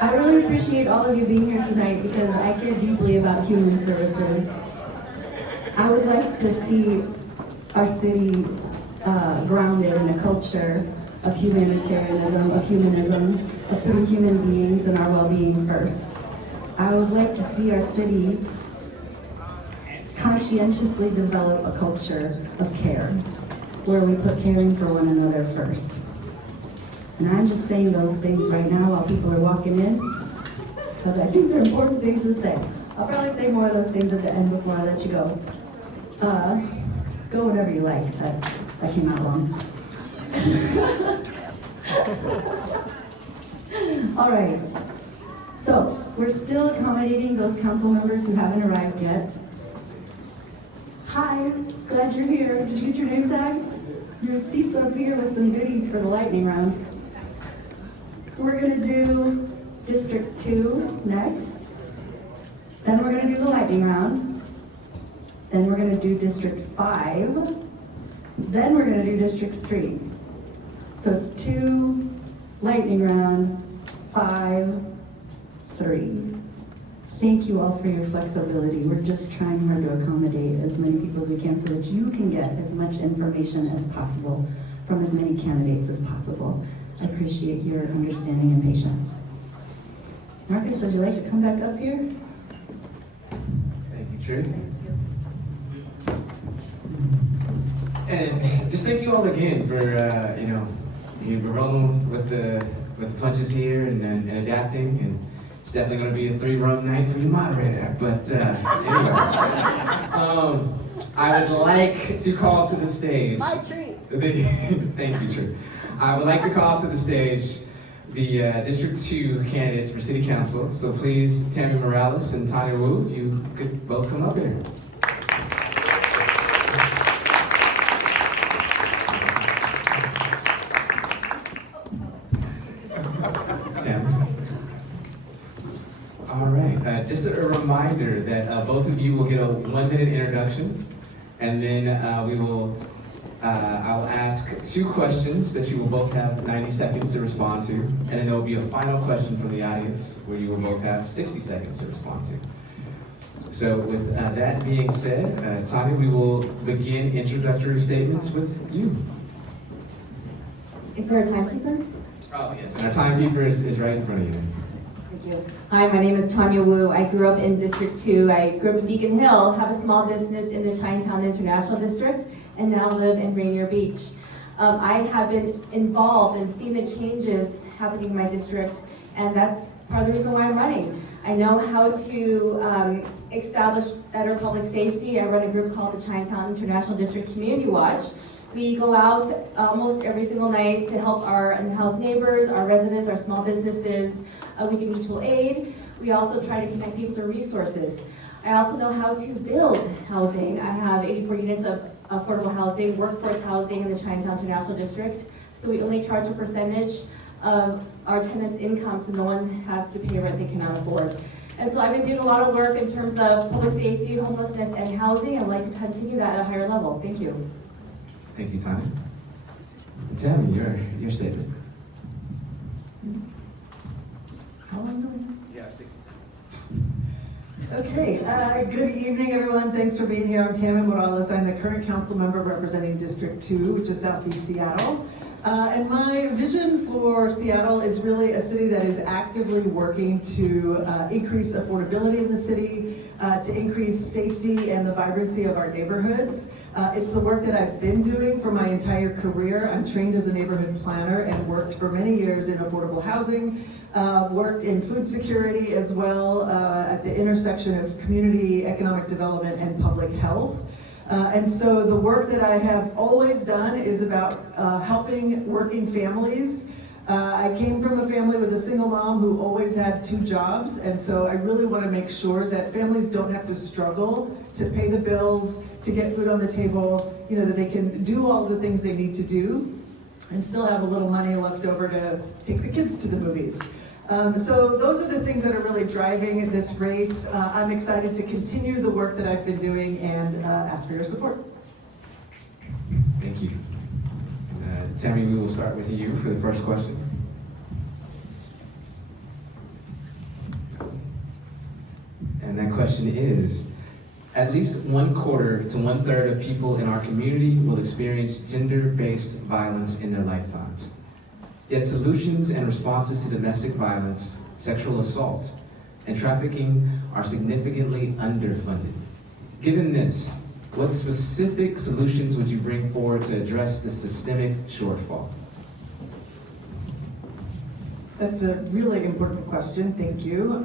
I really appreciate all of you being here tonight because I care deeply about human services. I would like to see our city grounded in a culture of humanitarianism, of humanism, of putting human beings and our well-being first. I would like to see our city conscientiously develop a culture of care, where we put caring for one another first. And I'm just saying those things right now while people are walking in, because I think they're important things to say. I'll probably say more of those things at the end before I let you go. Go whatever you like. That came out wrong. All right. So we're still accommodating those council members who haven't arrived yet. Hi, glad you're here. Did you get your name tag? Your seat's up here with some goodies for the lightning round. We're gonna do District 2 next. Then we're gonna do the lightning round. Then we're gonna do District 5. Then we're gonna do District 3. So it's 2, lightning round, 5, 3. Thank you all for your flexibility. We're just trying hard to accommodate as many people as we can so that you can get as much information as possible from as many candidates as possible. I appreciate your understanding and patience. Marcus, would you like to come back up here? Thank you, Trey. And just thank you all again for being rolling with the punches here and adapting. And it's definitely going to be a 3-rum night for your moderator. But anyway, I would like to call to the stage. My treat. Thank you, Trey. I would like to call to the stage the District 2 candidates for City Council. So please, Tammy Morales and Tanya Wu, if you could both come up here. Tammy. All right, just a reminder that both of you will get a 1-minute introduction, and then I'll ask 2 questions that you will both have 90 seconds to respond to, and then there will be a final question from the audience where you will both have 60 seconds to respond to. So with that being said, Tanya, we will begin introductory statements with you. Is there a timekeeper? Oh, yes, and our timekeeper is right in front of you. Thank you. Hi, my name is Tanya Wu. I grew up in District 2. I grew up in Beacon Hill, have a small business in the Chinatown International District, and now live in Rainier Beach. I have been involved and seen the changes happening in my district, and that's part of the reason why I'm running. I know how to establish better public safety. I run a group called the Chinatown International District Community Watch. We go out almost every single night to help our in-house neighbors, our residents, our small businesses. We do mutual aid. We also try to connect people to resources. I also know how to build housing. I have 84 units of affordable housing, workforce housing in the Chinatown International District. So we only charge a percentage of our tenants' income, so no one has to pay rent they cannot afford. And so I've been doing a lot of work in terms of public safety, homelessness, and housing. I'd like to continue that at a higher level. Thank you. Thank you, Tanya. Tammy, your statement. How long do we? Yeah, 60 seconds. Okay, good evening, everyone. Thanks for being here. I'm Tammy Morales. I'm the current council member representing District 2, which is Southeast Seattle. And my vision for Seattle is really a city that is actively working to increase affordability in the city, to increase safety and the vibrancy of our neighborhoods. It's the work that I've been doing for my entire career. I'm trained as a neighborhood planner and worked for many years in affordable housing, worked in food security as well, at the intersection of community, economic development, and public health. And so the work that I have always done is about helping working families. I came from a family with a single mom who always had 2 jobs, and so I really want to make sure that families don't have to struggle to pay the bills, to get food on the table, that they can do all the things they need to do and still have a little money left over to take the kids to the movies. So those are the things that are really driving this race. I'm excited to continue the work that I've been doing and ask for your support. Thank you. Tammy, we will start with you for the first question. question is, at least 1/4 to 1/3 of people in our community will experience gender-based violence in their lifetimes. Yet solutions and responses to domestic violence, sexual assault, and trafficking are significantly underfunded. Given this, what specific solutions would you bring forward to address this systemic shortfall? That's a really important question, thank you.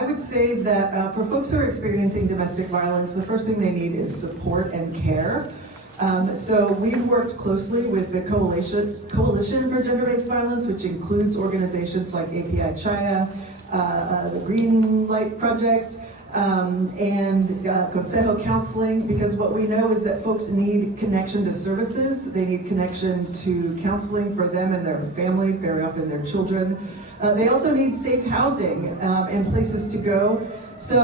I would say that for folks who are experiencing domestic violence, the first thing they need is support and care. So we've worked closely with the Coalition for Gender-Based Violence, which includes organizations like API Chaya, the Green Light Project, and Consejo Counseling, because what we know is that folks need connection to services. They need connection to counseling for them and their family, very often their children. They also need safe housing and places to go. So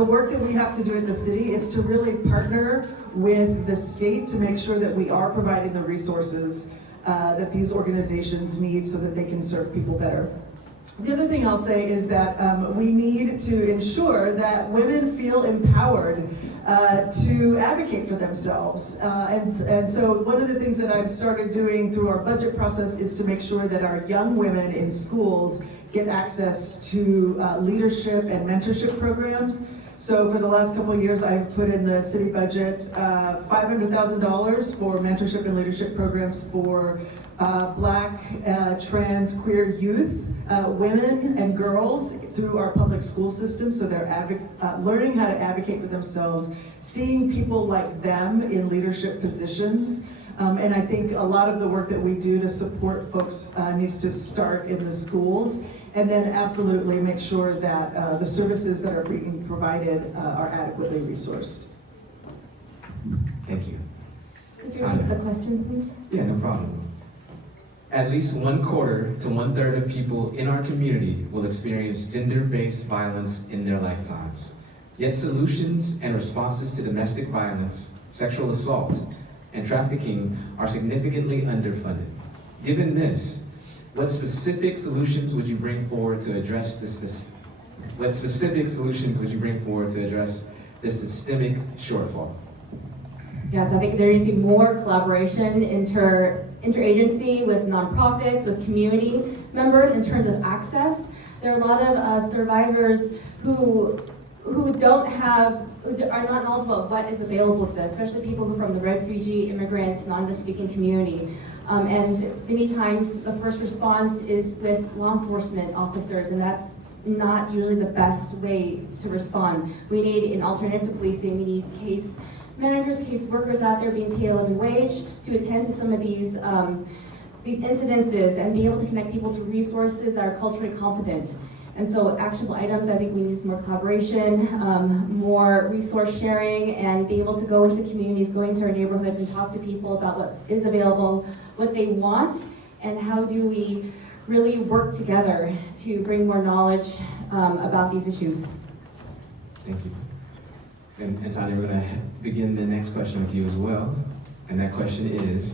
the work that we have to do at the city is to really partner with the state to make sure that we are providing the resources that these organizations need so that they can serve people better. The other thing I'll say is that we need to ensure that women feel empowered to advocate for themselves. And so one of the things that I've started doing through our budget process is to make sure that our young women in schools get access to leadership and mentorship programs. So for the last couple of years, I've put in the city budget $500,000 for mentorship and leadership programs for Black, trans, queer youth, women and girls through our public school system, so they're learning how to advocate for themselves, seeing people like them in leadership positions. And I think a lot of the work that we do to support folks needs to start in the schools, and then absolutely make sure that the services that are being provided are adequately resourced. Thank you. Could you repeat the question, please? Yeah, no problem. At least 1/4 to 1/3 of people in our community will experience gender-based violence in their lifetimes. Yet solutions and responses to domestic violence, sexual assault, and trafficking are significantly underfunded. Given this, what specific solutions would you bring forward to address this systemic shortfall? Yes, I think there needs to be more collaboration interagency with nonprofits, with community members in terms of access. There are a lot of survivors who are not knowledgeable of what is available to them, especially people who are from the refugee, immigrant, non-English speaking community. And many times the first response is with law enforcement officers, and that's not usually the best way to respond. We need an alternative to policing. We need case managers, case workers out there being paid a living wage to attend to some of these incidences and be able to connect people to resources that are culturally competent. And so actionable items, I think we need some more collaboration, more resource sharing, and be able to go into the communities, go into our neighborhoods and talk to people about what is available, what they want, and how do we really work together to bring more knowledge about these issues. Thank you. And Tanya, we're going to begin the next question with you as well. And that question is,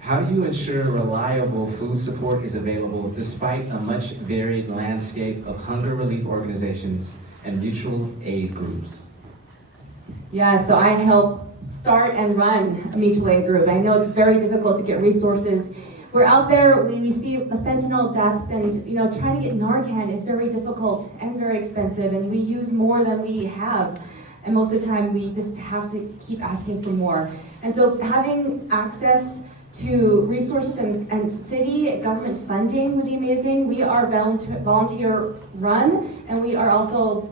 how do you ensure reliable food support is available despite a much varied landscape of hunger relief organizations and mutual aid groups? Yeah, so I help start and run a mutual aid group. I know it's very difficult to get resources. We're out there, we see the fentanyl deaths, and trying to get Narcan is very difficult and very expensive, and we use more than we have. And most of the time, we just have to keep asking for more. And so having access to resources and city government funding would be amazing. We are volunteer run, and we are also,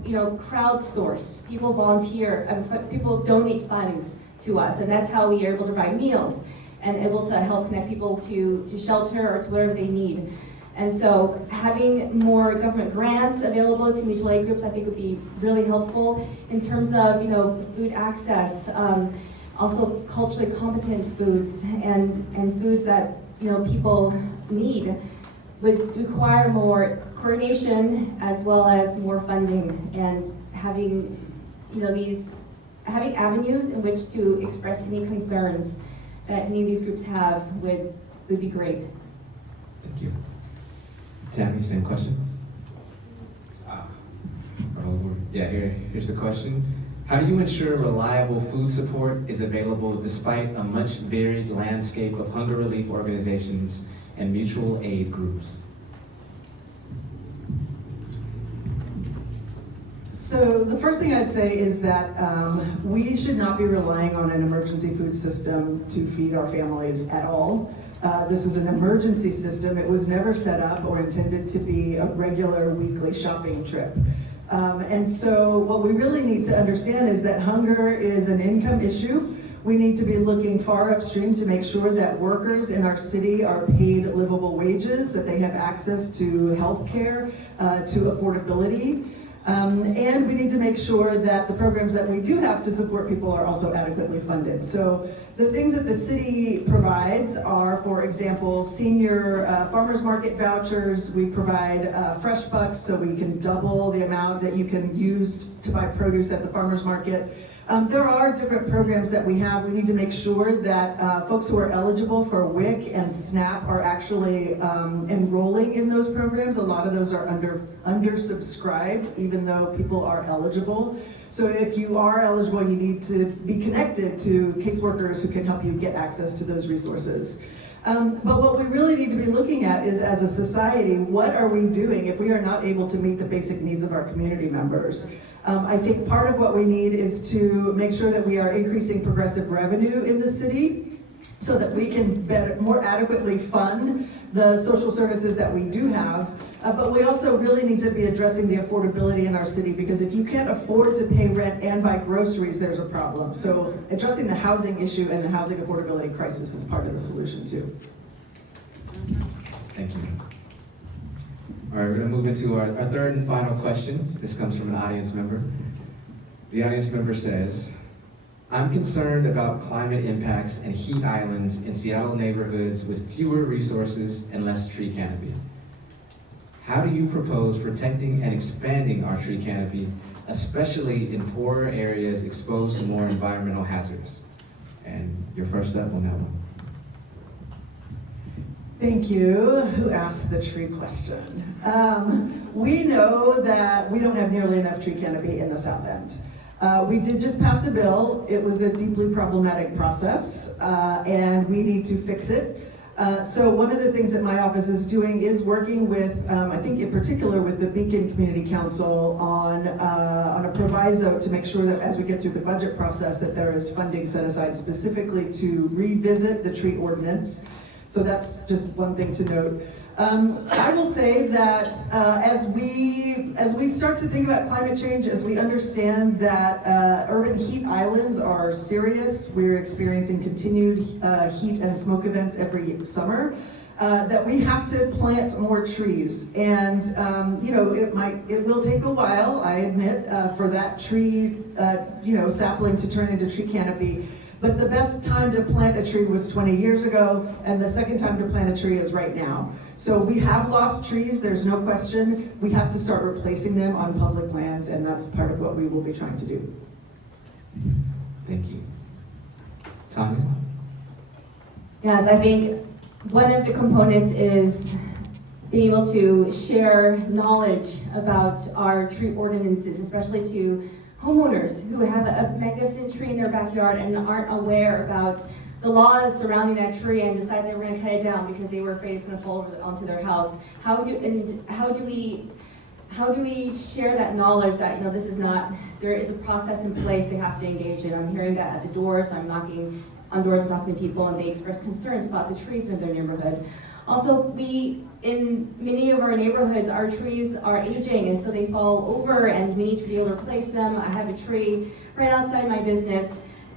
crowdsourced. People volunteer, people donate funds to us, and that's how we are able to provide meals and able to help connect people to shelter or to whatever they need. And so having more government grants available to mutual aid groups, I think would be really helpful in terms of, food access, also culturally competent foods and foods that, people need would require more coordination as well as more funding, and having, having avenues in which to express any concerns that any of these groups have would be great. Thank you. Tammy, same question. Yeah, here's the question. How do you ensure reliable food support is available despite a much varied landscape of hunger relief organizations and mutual aid groups? So the first thing I'd say is that we should not be relying on an emergency food system to feed our families at all. This is an emergency system. It was never set up or intended to be a regular weekly shopping trip. And so what we really need to understand is that hunger is an income issue. We need to be looking far upstream to make sure that workers in our city are paid livable wages, that they have access to health care, to affordability. And we need to make sure that the programs that we do have to support people are also adequately funded. So the things that the city provides are, for example, senior farmers market vouchers. We provide fresh bucks so we can double the amount that you can use to buy produce at the farmers market. There are different programs that we have. We need to make sure that folks who are eligible for WIC and SNAP are actually enrolling in those programs. A lot of those are undersubscribed, even though people are eligible. So if you are eligible, you need to be connected to caseworkers who can help you get access to those resources. But what we really need to be looking at is, as a society, what are we doing if we are not able to meet the basic needs of our community members? I think part of what we need is to make sure that we are increasing progressive revenue in the city so that we can more adequately fund the social services that we do have. But we also really need to be addressing the affordability in our city, because if you can't afford to pay rent and buy groceries, there's a problem. So addressing the housing issue and the housing affordability crisis is part of the solution too. Thank you. All right, we're going to move into our third and final question. This comes from an audience member. The audience member says, I'm concerned about climate impacts and heat islands in Seattle neighborhoods with fewer resources and less tree canopy. How do you propose protecting and expanding our tree canopy, especially in poorer areas exposed to more environmental hazards? And you're first up on that one. Thank you. Who asked the tree question? We know that we don't have nearly enough tree canopy in the South End. We did just pass a bill. It was a deeply problematic process, and we need to fix it. So one of the things that my office is doing is working with, I think in particular with the Beacon Community Council on a proviso to make sure that as we get through the budget process that there is funding set aside specifically to revisit the tree ordinance. So that's just one thing to note. I will say that as we start to think about climate change, as we understand that urban heat islands are serious, we're experiencing continued heat and smoke events every summer, that we have to plant more trees. And it will take a while, I admit, for that tree sapling to turn into tree canopy. But the best time to plant a tree was 20 years ago, and the second time to plant a tree is right now. So we have lost trees, there's no question. We have to start replacing them on public lands, and that's part of what we will be trying to do. Thank you. Tanya? Yes, I think one of the components is being able to share knowledge about our tree ordinances, especially to homeowners who have a magnificent tree in their backyard and aren't aware about the laws surrounding that tree and decide they were going to cut it down because they were afraid it's going to fall over onto their house. How do we share that knowledge that this is not, there is a process in place they have to engage in? I'm hearing that at the doors. I'm knocking on doors and talking to people, and they express concerns about the trees in their neighborhood. Also, in many of our neighborhoods, our trees are aging, and so they fall over, and we need to be able to replace them. I have a tree right outside my business.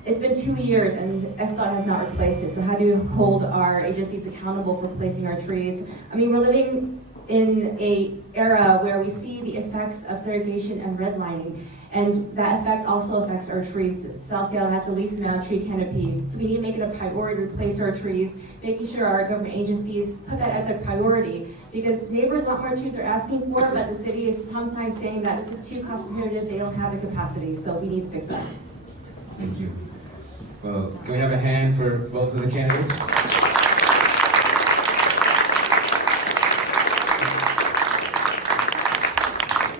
It's been 2 years, and SDOT has not replaced it. So how do you hold our agencies accountable for replacing our trees? I mean, we're living in an era where we see the effects of segregation and redlining, and that effect also affects our trees. South Seattle has the least amount of tree canopy, so we need to make it a priority to replace our trees, making sure our government agencies put that as a priority, because neighbors want more trees they're asking for, but the city is sometimes saying that this is too cost prohibitive, they don't have the capacity, so we need to fix that. Thank you. Well, can we have a hand for both of the candidates?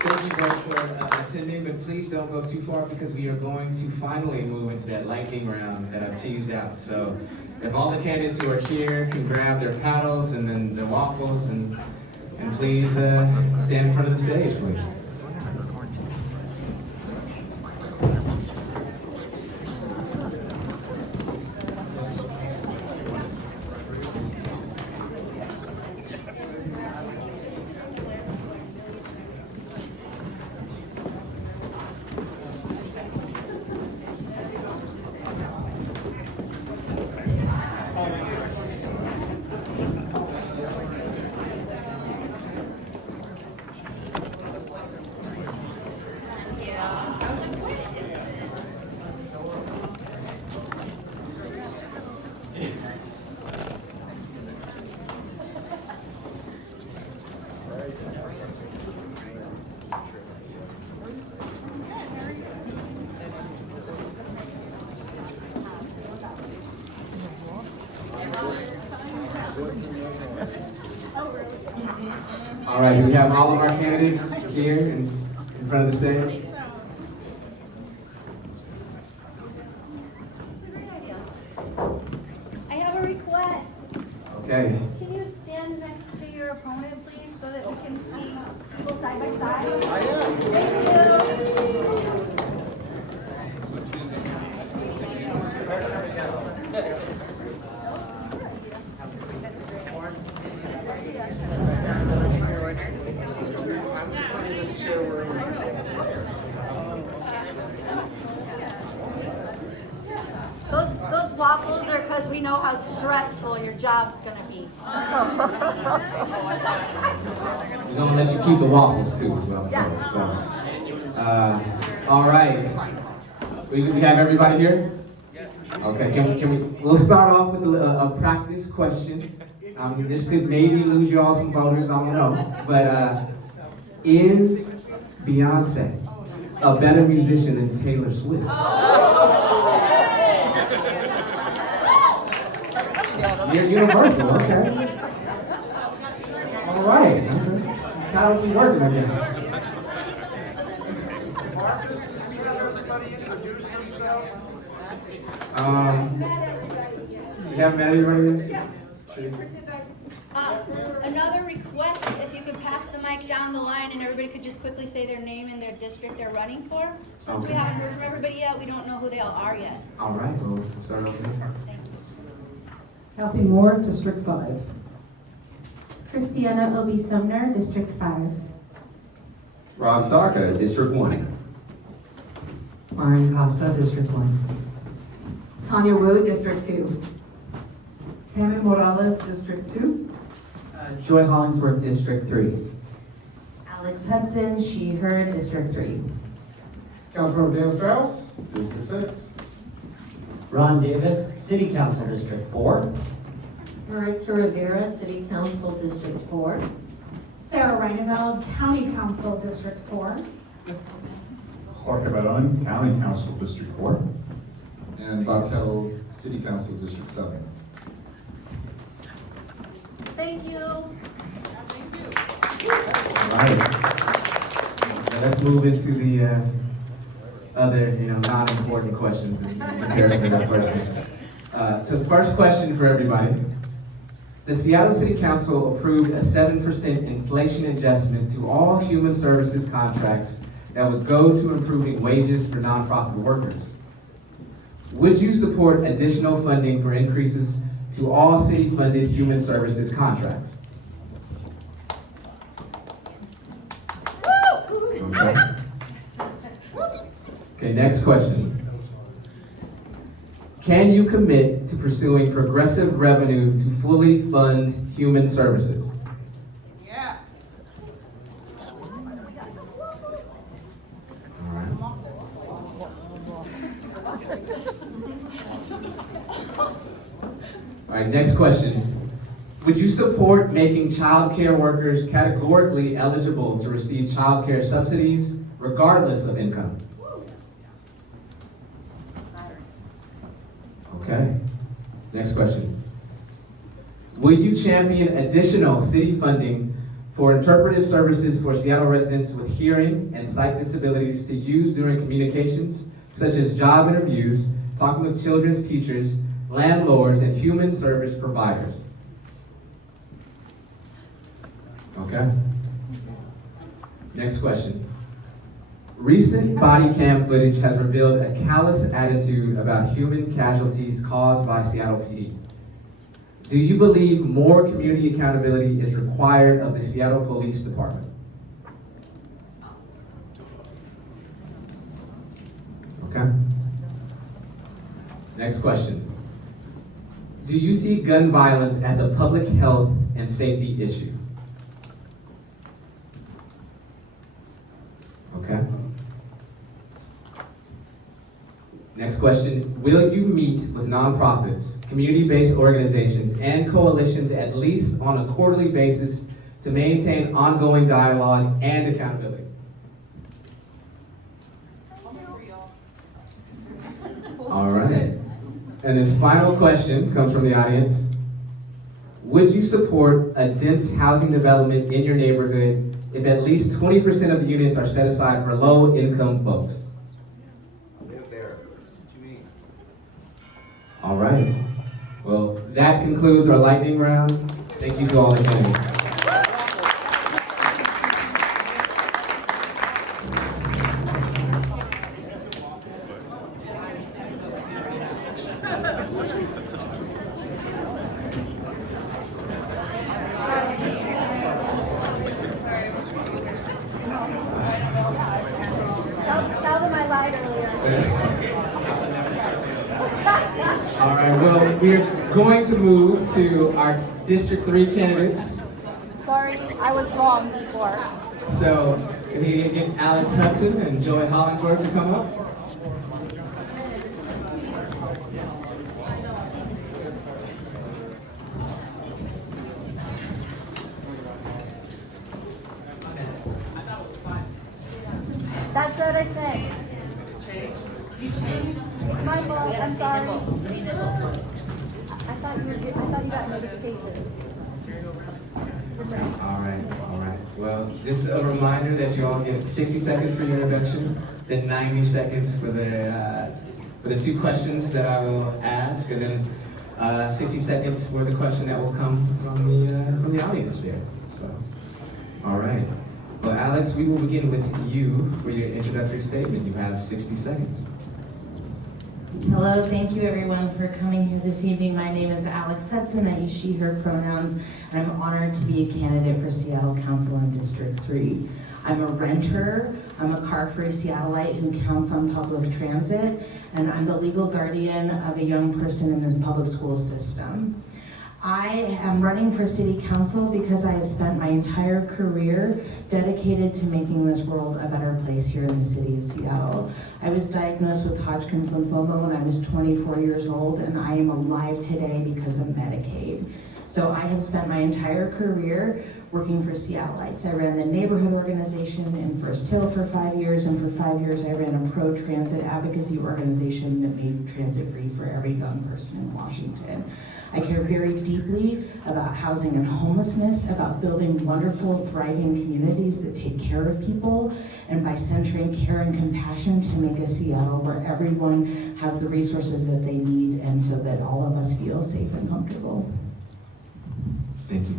Thank you both for attending, but please don't go too far because we are going to finally move into that lightning round that I've teased out. So if all the candidates who are here can grab their paddles and then their waffles and please stand in front of the stage, please. All right, we have all of our candidates here in front of the stage. I have a request. Okay. Can you stand next to your opponent, please, so that we can see people side by side? Thank you. Those waffles are because we know how stressful your job's gonna be. We're gonna let you keep the waffles too, as well. Yeah. So, all right. We have everybody here? Okay. Can we? We'll start off with a practice question. This could maybe lose you all some voters. I don't know. But is Beyonce a better musician than Taylor Swift? You're universal, okay. All right. Okay. How's it working again? You haven't met everybody yet? Another request, if you could pass the mic down the line and everybody could just quickly say their name and their district they're running for. Since we haven't heard from everybody yet, we don't know who they all are yet. All right, we'll start over there. Thank you. Cathy Moore, District 5. CrisTiana Obeysumner, District 5. Rob Saka, District 1. Lauren Costa, District 1. Tanya Wu, District 2. Tammy Morales, District 2. Joy Hollingsworth, District 3. Alex Hudson, she, her, District 3. Councilmember Dan Strauss, District 6. Ron Davis, City Council District 4. Maritza Rivera, City Council District 4. Sarah Reineveld, County Council District 4. Jorge Barón, County Council District 4. And Bob Kettle, City Council District 7. Thank you. All right. Now let's move into the other, non-important questions in comparison to that question. So the first question for everybody. The Seattle City Council approved a 7% inflation adjustment to all human services contracts that would go to improving wages for nonprofit workers. Would you support additional funding for increases to all city-funded human services contracts? Okay, next question. Can you commit to pursuing progressive revenue to fully fund human services? Yeah. All right. All right, next question. Would you support making child care workers categorically eligible to receive child care subsidies regardless of income? Okay. Next question. Will you champion additional city funding for interpretive services for Seattle residents with hearing and sight disabilities to use during communications such as job interviews, talking with children's teachers, landlords, and human service providers. Okay. Next question. Recent body cam footage has revealed a callous attitude about human casualties caused by Seattle PD. Do you believe more community accountability is required of the Seattle Police Department? Okay. Next question. Do you see gun violence as a public health and safety issue? Okay. Next question. Will you meet with nonprofits, community-based organizations, and coalitions at least on a quarterly basis to maintain ongoing dialogue and accountability? All right. And this final question comes from the audience. Would you support a dense housing development in your neighborhood if at least 20% of the units are set aside for low-income folks? All right. Well, that concludes our lightning round. Thank you to all the candidates. All right, well, we're going to move to our District 3 candidates. Sorry, I was wrong before. So, if you can get Alex Hudson and Joy Hollingsworth to come up. That's what I said. My fault, I'm sorry. I thought you got notification. All right. Well, just a reminder that you all get 60 seconds for your introduction, then 90 seconds for the two questions that I will ask, and then 60 seconds for the question that will come from the audience there. So, all right. Well, Alex, we will begin with you for your introductory statement. You have 60 seconds. Hello, thank you everyone for coming here this evening. My name is Alex Hudson. I use she, her pronouns, and I'm honored to be a candidate for Seattle Council in District 3. I'm a renter, I'm a car-free Seattleite who counts on public transit, and I'm the legal guardian of a young person in the public school system. I am running for city council because I have spent my entire career dedicated to making this world a better place here in the city of Seattle. I was diagnosed with Hodgkin's lymphoma when I was 24 years old, and I am alive today because of Medicaid. So I have spent my entire career working for Seattleites. I ran the neighborhood organization in First Hill for 5 years, and for 5 years I ran a pro-transit advocacy organization that made transit free for every young person in Washington. I care very deeply about housing and homelessness, about building wonderful, thriving communities that take care of people, and by centering care and compassion to make a Seattle where everyone has the resources that they need, and so that all of us feel safe and comfortable. Thank you.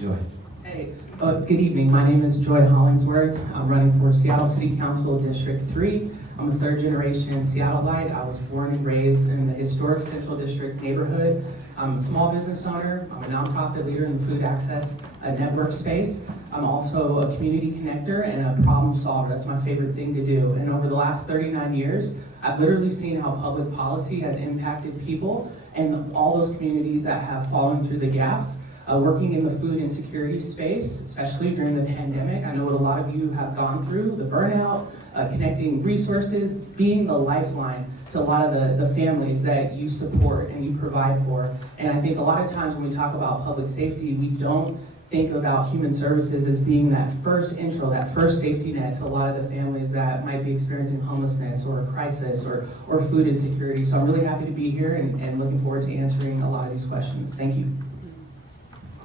Joy. Hey, good evening. My name is Joy Hollingsworth. I'm running for Seattle City Council District 3. I'm a third generation Seattleite. I was born and raised in the historic Central District neighborhood. I'm a small business owner. I'm a nonprofit leader in the food access network space. I'm also a community connector and a problem solver. That's my favorite thing to do. And over the last 39 years, I've literally seen how public policy has impacted people and all those communities that have fallen through the gaps. Working in the food insecurity space, especially during the pandemic, I know what a lot of you have gone through, the burnout, connecting resources, being the lifeline to a lot of the families that you support and you provide for. And I think a lot of times when we talk about public safety, we don't think about human services as being that first intro, that first safety net to a lot of the families that might be experiencing homelessness or crisis or food insecurity. So I'm really happy to be here and looking forward to answering a lot of these questions. Thank you.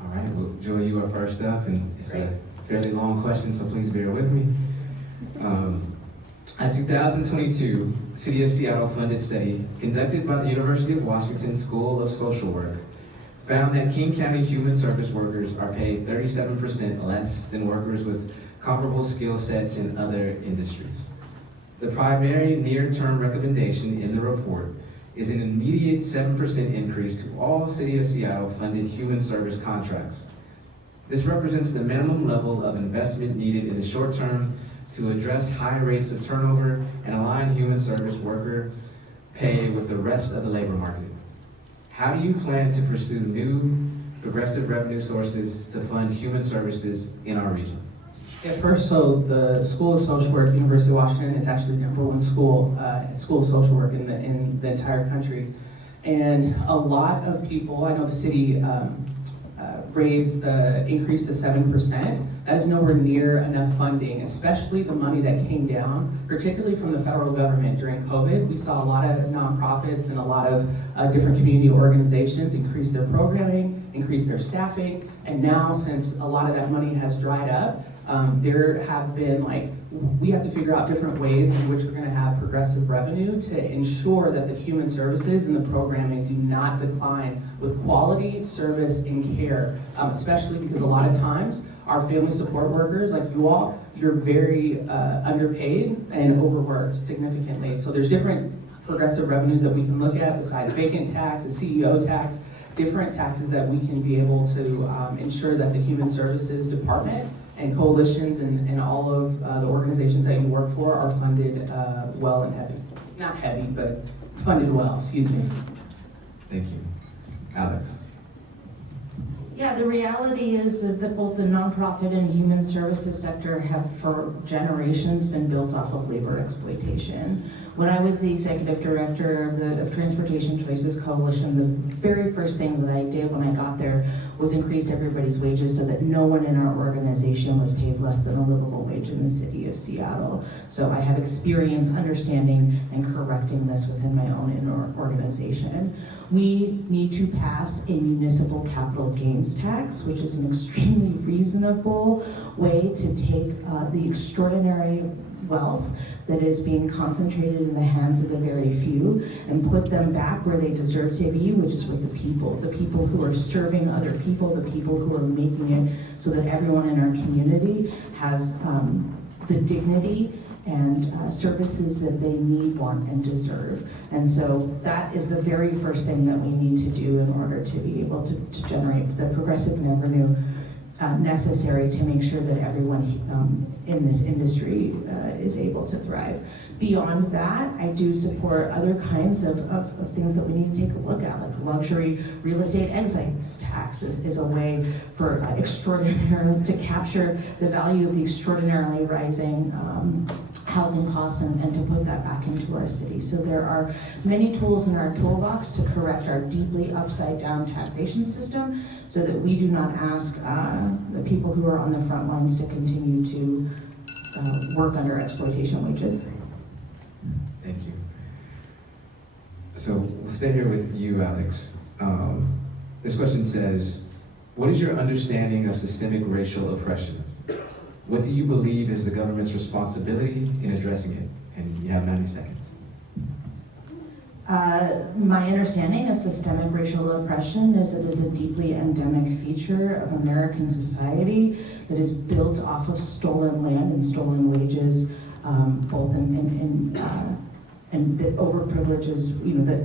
All right, well, Joy, you are first up, and it's a fairly long question, so please bear with me. A 2022 City of Seattle funded study conducted by the University of Washington School of Social Work found that King County human service workers are paid 37% less than workers with comparable skill sets in other industries. The primary near-term recommendation in the report is an immediate 7% increase to all City of Seattle funded human service contracts. This represents the minimum level of investment needed in the short term to address high rates of turnover and align human service worker pay with the rest of the labor market. How do you plan to pursue new progressive revenue sources to fund human services in our region? Yeah, first, so the School of Social Work, University of Washington, is actually the #1 school of social work in the entire country. And a lot of people, I know the city raised the increase to 7%. That is nowhere near enough funding, especially the money that came down, particularly from the federal government during COVID. We saw a lot of nonprofits and a lot of different community organizations increase their programming, increase their staffing, and now since a lot of that money has dried up, there have been we have to figure out different ways in which we're going to have progressive revenue to ensure that the human services and the programming do not decline with quality, service, and care, especially because a lot of times our family support workers, like you all, you're very underpaid and overworked significantly. So there's different progressive revenues that we can look at besides vacant tax, the CEO tax, different taxes that we can be able to ensure that the Human Services Department and coalitions and all of the organizations that you work for are funded well and heavy. Not heavy, but funded well, excuse me. Thank you. Alex. Yeah, the reality is that both the nonprofit and human services sector have for generations been built off of labor exploitation. When I was the executive director of Transportation Choices Coalition, the very first thing that I did when I got there was increase everybody's wages so that no one in our organization was paid less than a livable wage in the city of Seattle. So I have experience understanding and correcting this within my own organization. We need to pass a municipal capital gains tax, which is an extremely reasonable way to take the extraordinary wealth that is being concentrated in the hands of the very few and put them back where they deserve to be, which is with the people who are serving other people, the people who are making it so that everyone in our community has the dignity and services that they need, want, and deserve. And so that is the very first thing that we need to do in order to be able to generate the progressive revenue necessary to make sure that everyone in this industry is able to thrive. Beyond that, I do support other kinds of things that we need to take a look at, like luxury real estate excise tax is a way for extraordinary to capture the value of the extraordinarily rising housing costs and to put that back into our city. So there are many tools in our toolbox to correct our deeply upside down taxation system so that we do not ask the people who are on the front lines to continue to work under exploitation wages. Thank you. So we'll stay here with you, Alex. This question says, what is your understanding of systemic racial oppression? What do you believe is the government's responsibility in addressing it? And you have 90 seconds. My understanding of systemic racial oppression is it is a deeply endemic feature of American society that is built off of stolen land and stolen wages, both in that overprivileges,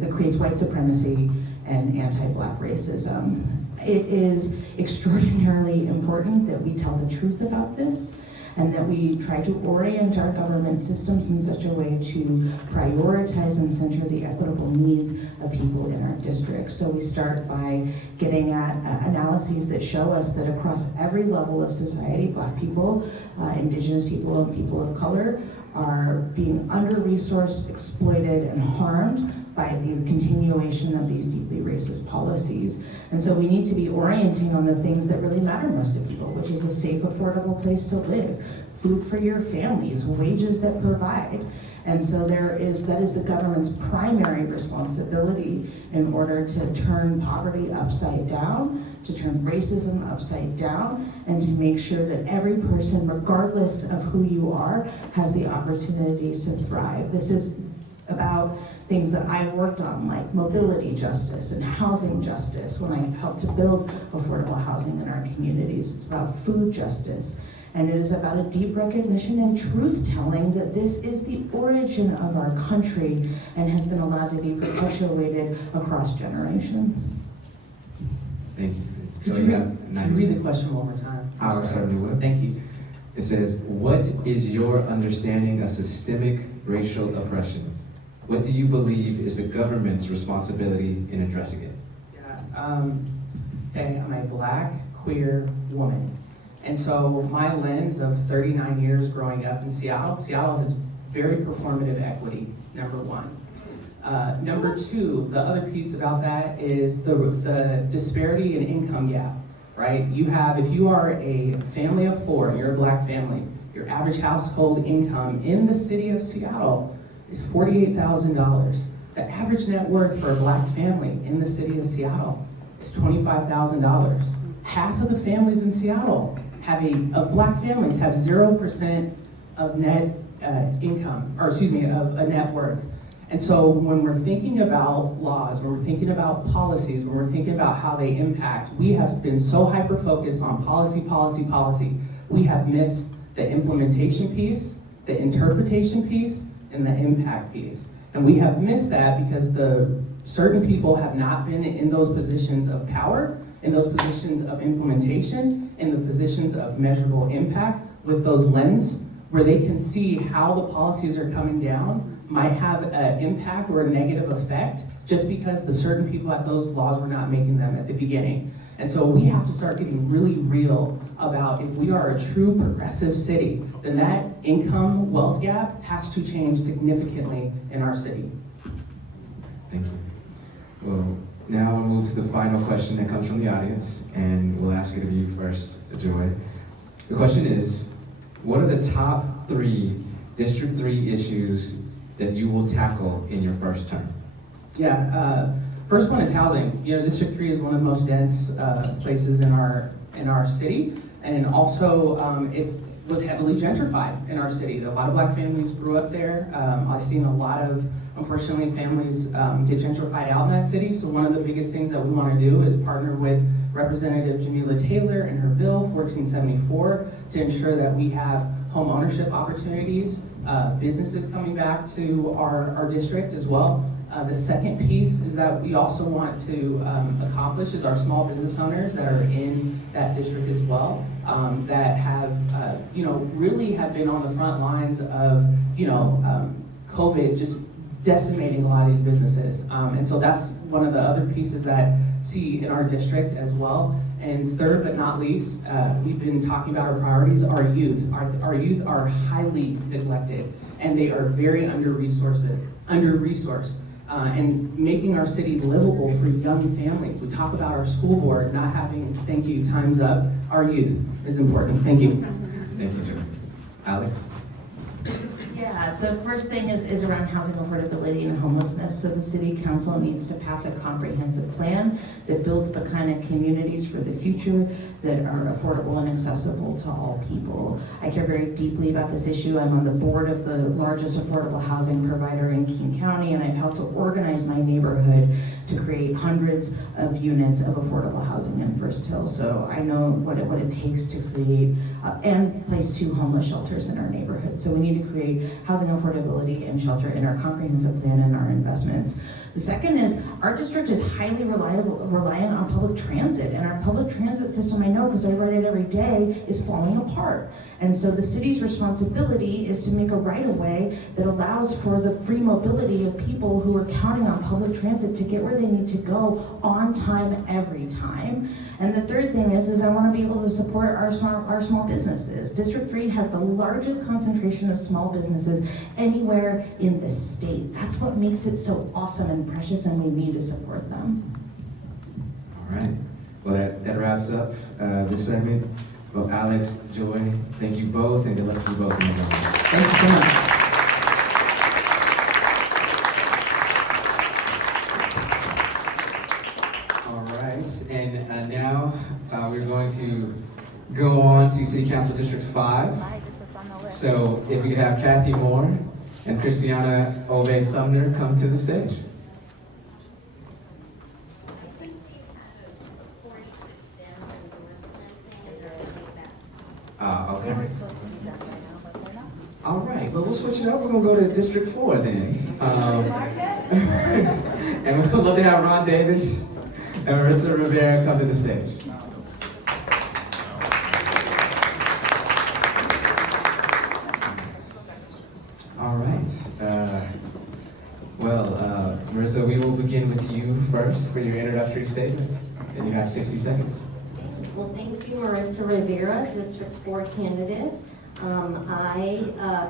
that creates white supremacy and anti-Black racism. It is extraordinarily important that we tell the truth about this and that we try to orient our government systems in such a way to prioritize and center the equitable needs of people in our district. So we start by getting at analyses that show us that across every level of society, Black people, Indigenous people, and people of color are being under-resourced, exploited, and harmed by the continuation of these deeply racist policies. And so we need to be orienting on the things that really matter most to people, which is a safe, affordable place to live, food for your families, wages that provide. And so that is the government's primary responsibility in order to turn poverty upside down to turn racism upside down and to make sure that every person, regardless of who you are, has the opportunity to thrive. This is about things that I worked on, like mobility justice and housing justice when I helped to build affordable housing in our communities. It's about food justice. And it is about a deep recognition and truth-telling that this is the origin of our country and has been allowed to be perpetuated across generations. Thank you. Could So you have read, 90 could you read the seconds. question one more time? I certainly would. Thank you. It says, what is your understanding of systemic racial oppression? What do you believe is the government's responsibility in addressing it? Yeah, okay, I'm a Black, queer woman. And so my lens of 39 years growing up in Seattle has very performative equity, number one. Number two, the other piece about that is the disparity in income gap, right? If you are a family of four, and you're a Black family, your average household income in the city of Seattle is $48,000. The average net worth for a Black family in the city of Seattle is $25,000. Half of the families in Seattle of Black families have 0% of net income, or excuse me, of a net worth. And so when we're thinking about laws, when we're thinking about policies, when we're thinking about how they impact, we have been so hyper-focused on policy. We have missed the implementation piece, the interpretation piece, and the impact piece. And we have missed that because certain people have not been in those positions of power, in those positions of implementation, in the positions of measurable impact with those lens where they can see how the policies are coming down might have an impact or a negative effect just because the certain people at those laws were not making them at the beginning. And so we have to start getting really real about if we are a true progressive city, then that income wealth gap has to change significantly in our city. Thank you. Well, now we'll move to the final question that comes from the audience, and we'll ask it of you first, Joy. The question is, what are the top 3 District 3 issues that you will tackle in your first term? Yeah, first one is housing. District 3 is one of the most dense places in our city, and also it was heavily gentrified in our city. A lot of Black families grew up there. I've seen a lot of, unfortunately, families get gentrified out in that city. So one of the biggest things that we want to do is partner with Representative Jamila Taylor and her bill 1474 to ensure that we have home ownership opportunities, businesses coming back to our district as well. The second piece is that we also want to accomplish is our small business owners that are in that district as well, that have, really have been on the front lines of, COVID just decimating a lot of these businesses. And so that's one of the other pieces that see in our district as well. And third but not least, we've been talking about our priorities, our youth. Our youth are highly neglected and they are very under-resourced. And making our city livable for young families. We talk about our school board not having, thank you, time's up. Our youth is important. Thank you. Thank you, Joy. Alex? Yeah, the first thing is around housing affordability and homelessness. So the city council needs to pass a comprehensive plan that builds the kind of communities for the future that are affordable and accessible to all people. I care very deeply about this issue. I'm on the board of the largest affordable housing provider in King County, and I've helped to organize my neighborhood to create hundreds of units of affordable housing in First Hill. So I know what it takes to create and place 2 homeless shelters in our neighborhood. So we need to create housing affordability and shelter in our comprehensive plan and our investments. The second is our district is highly reliant on public transit, and our public transit system, I know because I ride it every day, is falling apart. And so the city's responsibility is to make a right-of-way that allows for the free mobility of people who are counting on public transit to get where they need to go on time, every time. And the third thing is I want to be able to support our small businesses. District 3 has the largest concentration of small businesses anywhere in the state. That's what makes it so awesome and precious, and we need to support them. All right. Well, that wraps up this segment. Well, Alex, Joy, thank you both, and good luck to you both. Thank you so much. All right, and now City Council District 5. Why? Just what's on the list. So if we could have Cathy Moore and CrisTiana Obeysumner come to the stage. Okay. They were supposed to be done by now, but they're not. All right, well, we'll switch it up. We're gonna go to District 4 then. And we'd love to have Ron Davis and Maritza Rivera come to the stage. All right. Maritza, we will begin with you first for your introductory statement, and you have 60 seconds. Well, thank you, Maritza Rivera, District 4 candidate. I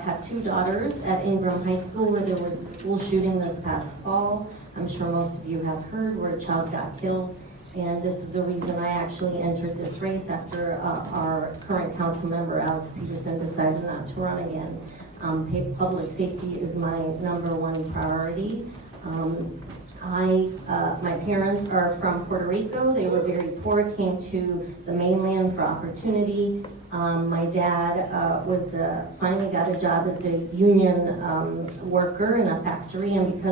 have two daughters at Ingram High School where there was a school shooting this past fall. I'm sure most of you have heard where a child got killed. And this is the reason I actually entered this race after our current council member, Alex Peterson, decided not to run again. Public safety is my #1 priority. My parents are from Puerto Rico. They were very poor, came to the mainland for opportunity. My dad finally got a job as a union worker in a factory, and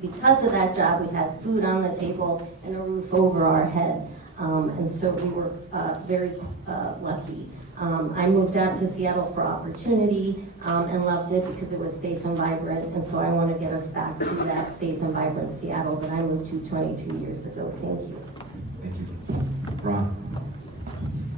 because of that job, we had food on the table and a roof over our head. And so we were very lucky. I moved out to Seattle for opportunity and loved it because it was safe and vibrant. And so I want to get us back to that safe and vibrant Seattle that I moved to 22 years ago. Thank you. Thank you. Ron.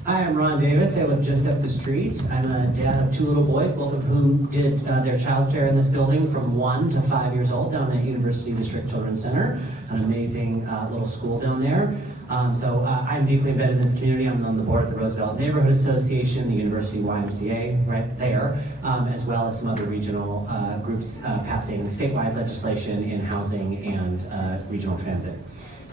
Hi, I'm Ron Davis. I live just up the street. I'm a dad of two little boys, both of whom did their childcare in this building from 1 to 5 years old down at University District Children's Center, an amazing little school down there. I'm deeply embedded in this community. I'm on the board of the Roosevelt Neighborhood Association, the University YMCA right there, as well as some other regional groups passing statewide legislation in housing and regional transit.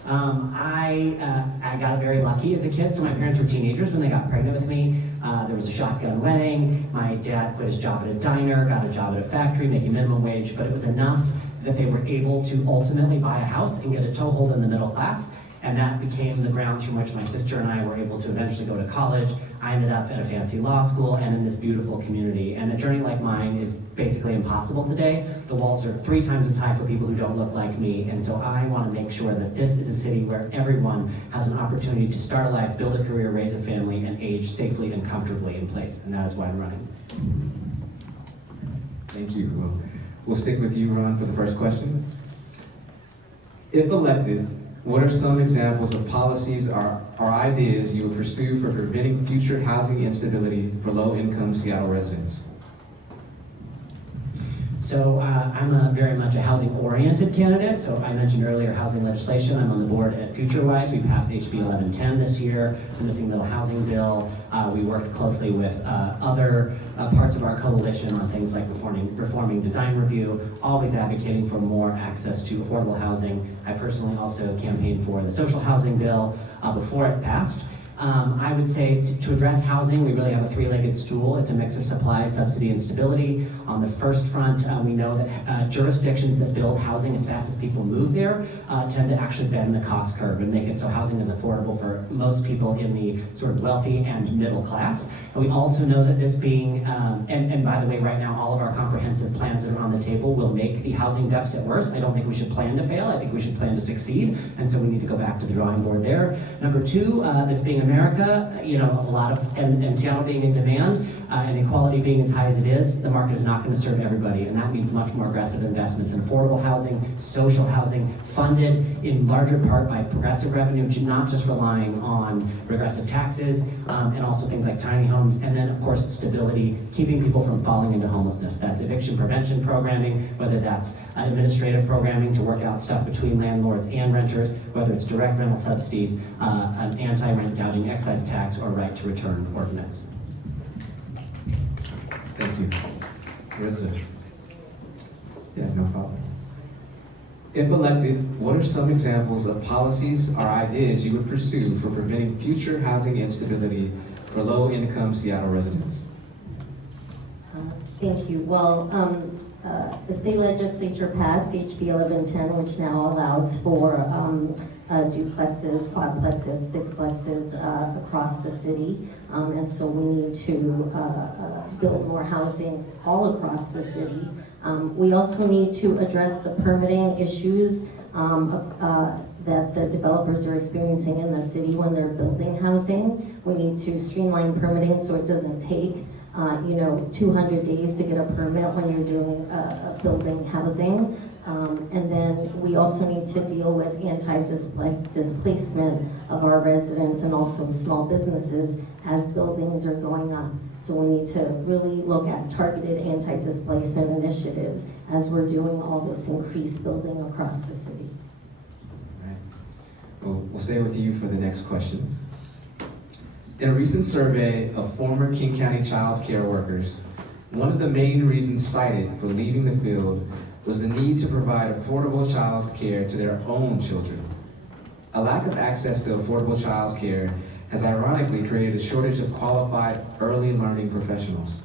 I got very lucky as a kid, so my parents were teenagers when they got pregnant with me. There was a shotgun wedding. My dad quit his job at a diner, got a job at a factory making minimum wage, but it was enough that they were able to ultimately buy a house and get a toehold in the middle class. And that became the grounds from which my sister and I were able to eventually go to college. I ended up at a fancy law school and in this beautiful community. And a journey like mine is basically impossible today. The walls are 3 times as high for people who don't look like me. And so I want to make sure that this is a city where everyone has an opportunity to start a life, build a career, raise a family, and age safely and comfortably in place. And that is why I'm running. Thank you. We'll stick with you, Ron, for the first question. If elected, what are some examples of policies or ideas you would pursue for preventing future housing instability for low-income Seattle residents? So I'm very much a housing-oriented candidate. So I mentioned earlier housing legislation. I'm on the board at FutureWise. We passed HB 1110 this year, the missing middle housing bill. We worked closely with other parts of our coalition on things like reforming design review, always advocating for more access to affordable housing. I personally also campaigned for the social housing bill before it passed. I would say to address housing, we really have a 3-legged stool. It's a mix of supply, subsidy, and stability. On the first front, we know that jurisdictions that build housing as fast as people move there tend to actually bend the cost curve and make it so housing is affordable for most people in the sort of wealthy and middle class. And we also know that this being, and by the way, right now all of our comprehensive plans that are on the table will make the housing deficit worse. I don't think we should plan to fail. I think we should plan to succeed. And so we need to go back to the drawing board there. Number 2, this being America, a lot of, and Seattle being in demand, and equality being as high as it is, the market is not going to serve everybody, and that means much more aggressive investments in affordable housing, social housing, funded in larger part by progressive revenue, not just relying on regressive taxes, and also things like tiny homes, and then of course stability, keeping people from falling into homelessness. That's eviction prevention programming, whether that's administrative programming to work out stuff between landlords and renters, whether it's direct rental subsidies, an anti-rent gouging excise tax, or right to return ordinance. Thank you. Maritza. Yeah, no problem. If elected, what are some examples of policies or ideas you would pursue for preventing future housing instability for low-income Seattle residents? Thank you. Well, the state legislature passed HB 1110, which now allows for duplexes, quadplexes, sixplexes across the city. And so we need to build more housing all across the city. We also need to address the permitting issues that the developers are experiencing in the city when they're building housing. We need to streamline permitting so it doesn't take 200 days to get a permit when you're doing building housing. And then we also need to deal with anti-displacement of our residents and also small businesses as buildings are going up. So we need to really look at targeted anti-displacement initiatives as we're doing all this increased building across the city. All right. We'll stay with you for the next question. In a recent survey of former King County child care workers, one of the main reasons cited for leaving the field was the need to provide affordable child care to their own children. A lack of access to affordable child care has ironically created a shortage of qualified early learning professionals.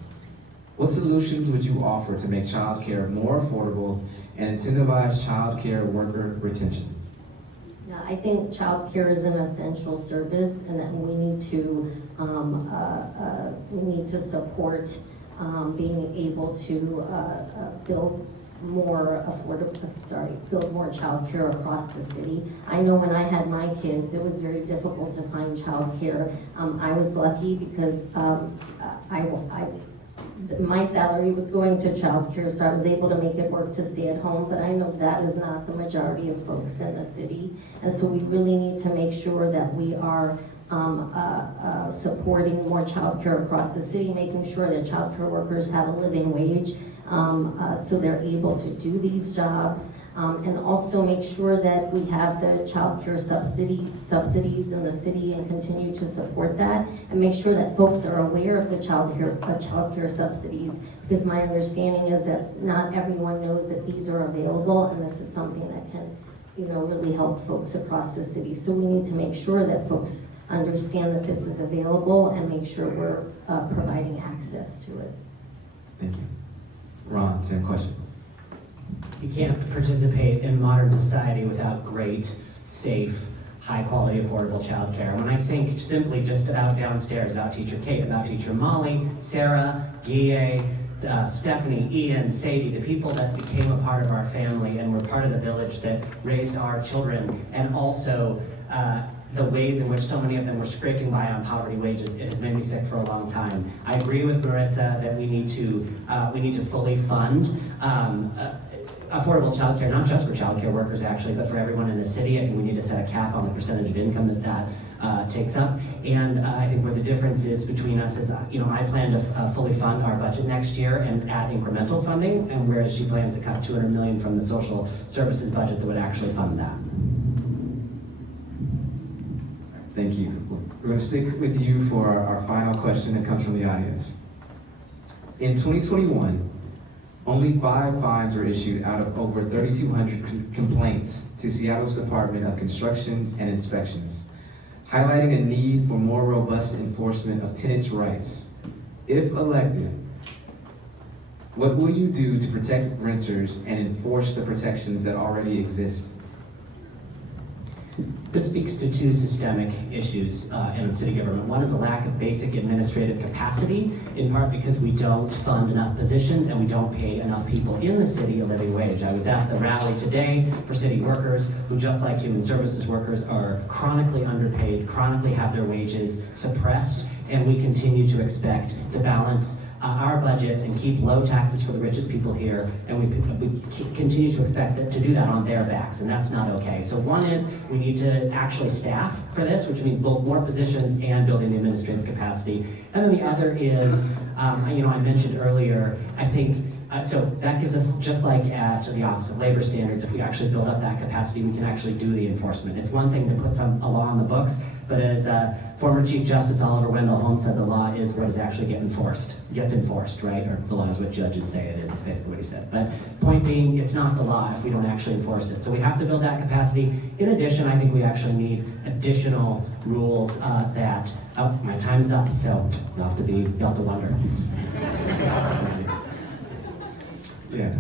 What solutions would you offer to make child care more affordable and incentivize child care worker retention? Yeah, I think child care is an essential service, and that we need to support being able to build more build more child care across the city. I know when I had my kids, it was very difficult to find child care. I was lucky because my salary was going to child care, so I was able to make it work to stay at home, but I know that is not the majority of folks in the city. And so we really need to make sure that we are supporting more child care across the city, making sure that child care workers have a living wage, so they're able to do these jobs, and also make sure that we have the child care subsidies in the city and continue to support that, and make sure that folks are aware of the child care subsidies, because my understanding is that not everyone knows that these are available, and this is something that can, really help folks across the city. So we need to make sure that folks understand that this is available and make sure we're providing access to it. Thank you. Ron, same question. You can't participate in modern society without great, safe, high-quality, affordable childcare. When I think simply just about downstairs, about Teacher Kate, about Teacher Molly, Sarah, Guille, Stephanie, Ian, Sadie, the people that became a part of our family and were part of the village that raised our children, and also the ways in which so many of them were scraping by on poverty wages, it has made me sick for a long time. I agree with Maritza that we need to fully fund affordable childcare, not just for childcare workers actually, but for everyone in the city. I think we need to set a cap on the percentage of income that takes up. And I think where the difference is between us is, I plan to fully fund our budget next year and add incremental funding, and whereas she plans to cut $200 million from the social services budget that would actually fund that. Thank you. We're going to stick with you for our final question that comes from the audience. In 2021, only 5 fines were issued out of over 3,200 complaints to Seattle's Department of Construction and Inspections, highlighting a need for more robust enforcement of tenants' rights. If elected, what will you do to protect renters and enforce the protections that already exist? This speaks to 2 systemic issues in city government. One is a lack of basic administrative capacity, in part because we don't fund enough positions and we don't pay enough people in the city a living wage. I was at the rally today for city workers who, just like human services workers, are chronically underpaid, chronically have their wages suppressed, and we continue to expect to balance our budgets and keep low taxes for the richest people here, and we continue to expect to do that on their backs, and that's not okay. So one is we need to actually staff for this, which means both more positions and building the administrative capacity. And then the other is, I mentioned earlier, I think, so that gives us, just like at the Office of Labor Standards, if we actually build up that capacity, we can actually do the enforcement. It's one thing to put a law on the books, but as former Chief Justice Oliver Wendell Holmes said, the law is what is actually gets enforced, right? Or the law is what judges say it is basically what he said. But point being, it's not the law if we don't actually enforce it. So we have to build that capacity. In addition, I think we actually need additional rules my time is up, so you'll have to wonder. Yeah.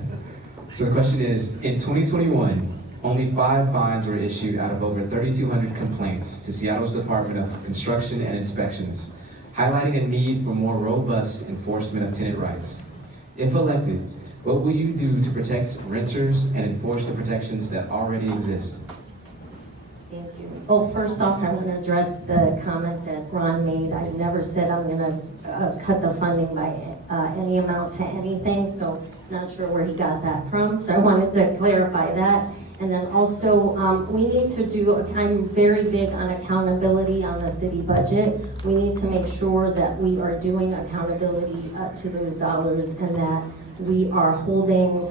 So the question is, in 2021, only 5 fines were issued out of over 3,200 complaints to Seattle's Department of Construction and Inspections, highlighting a need for more robust enforcement of tenant rights. If elected, what will you do to protect renters and enforce the protections that already exist? Thank you. Well, first off, I want to address the comment that Ron made. I never said I'm going to cut the funding by any amount to anything, so not sure where he got that from. So I wanted to clarify that. And then also, we need to do, I'm very big on accountability on the city budget. We need to make sure that we are doing accountability to those dollars and that we are holding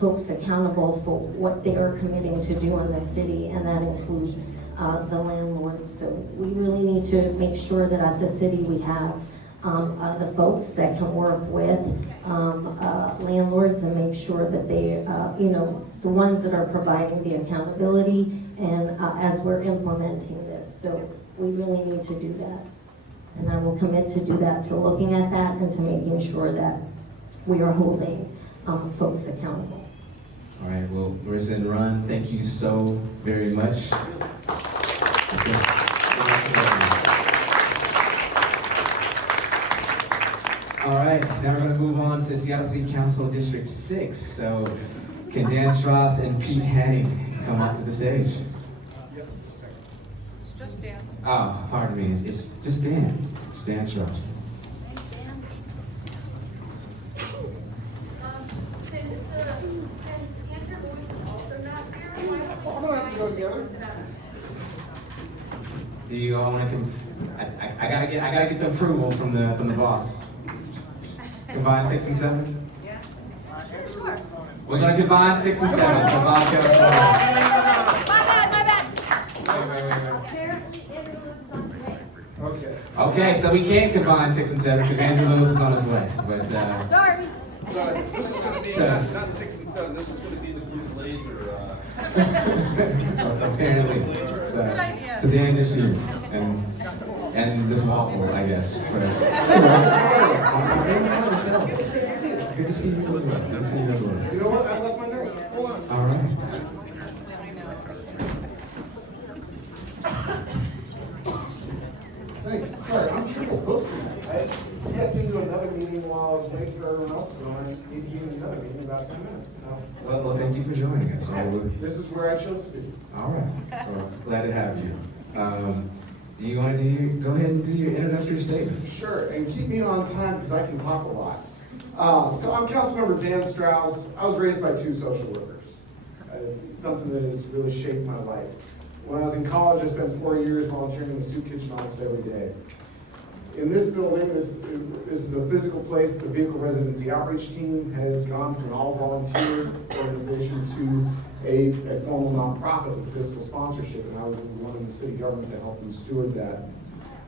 folks accountable for what they are committing to do in the city, and that includes the landlords. So we really need to make sure that at the city we have the folks that can work with landlords and make sure that they, the ones that are providing the accountability and as we're implementing this. So we really need to do that. And I will commit to do that, to looking at that and to making sure that we are holding folks accountable. All right, well, Maritza and Ron, thank you so very much. All right, now we're going to move on to Seattle City Council District 6. So can Dan Strauss and Pete Hanning come up to the stage? It's just Dan. Oh, pardon me, it's just Dan. It's Dan Strauss. Do you all want to? I gotta get the approval from the boss. Combine 6 and 7. Yeah. Sure. We're gonna combine 6 and 7. So Bob, go. My bad. Okay. Okay, so we can't combine 6 and 7 because Andrew Lewis is on his way. But Sorry. This is going to be not 6 and 7. This is going to be the blue blazer. apparently, so Dan just you and this waffle, I guess. Good to see you. Good to see you. You know what? I left my notes. Hold on. All right. Thanks. Sorry, I'm triple posting. I stepped into another meeting while I was waiting for everyone else to go, and I need to be in another meeting in about 10 minutes. So. Well, thank you for joining us. This is where I chose to be. All right. Well, glad to have you. Do you want to go ahead and do your introductory statement? Sure, and keep me on time because I can talk a lot. So I'm Councilmember Dan Strauss. I was raised by 2 social workers. It's something that has really shaped my life. When I was in college, I spent 4 years volunteering in the soup kitchen almost every day. In this building, this is the physical place. The vehicle residency outreach team has gone from an all-volunteer organization to a formal nonprofit with fiscal sponsorship, and I was the one in the city government to help them steward that.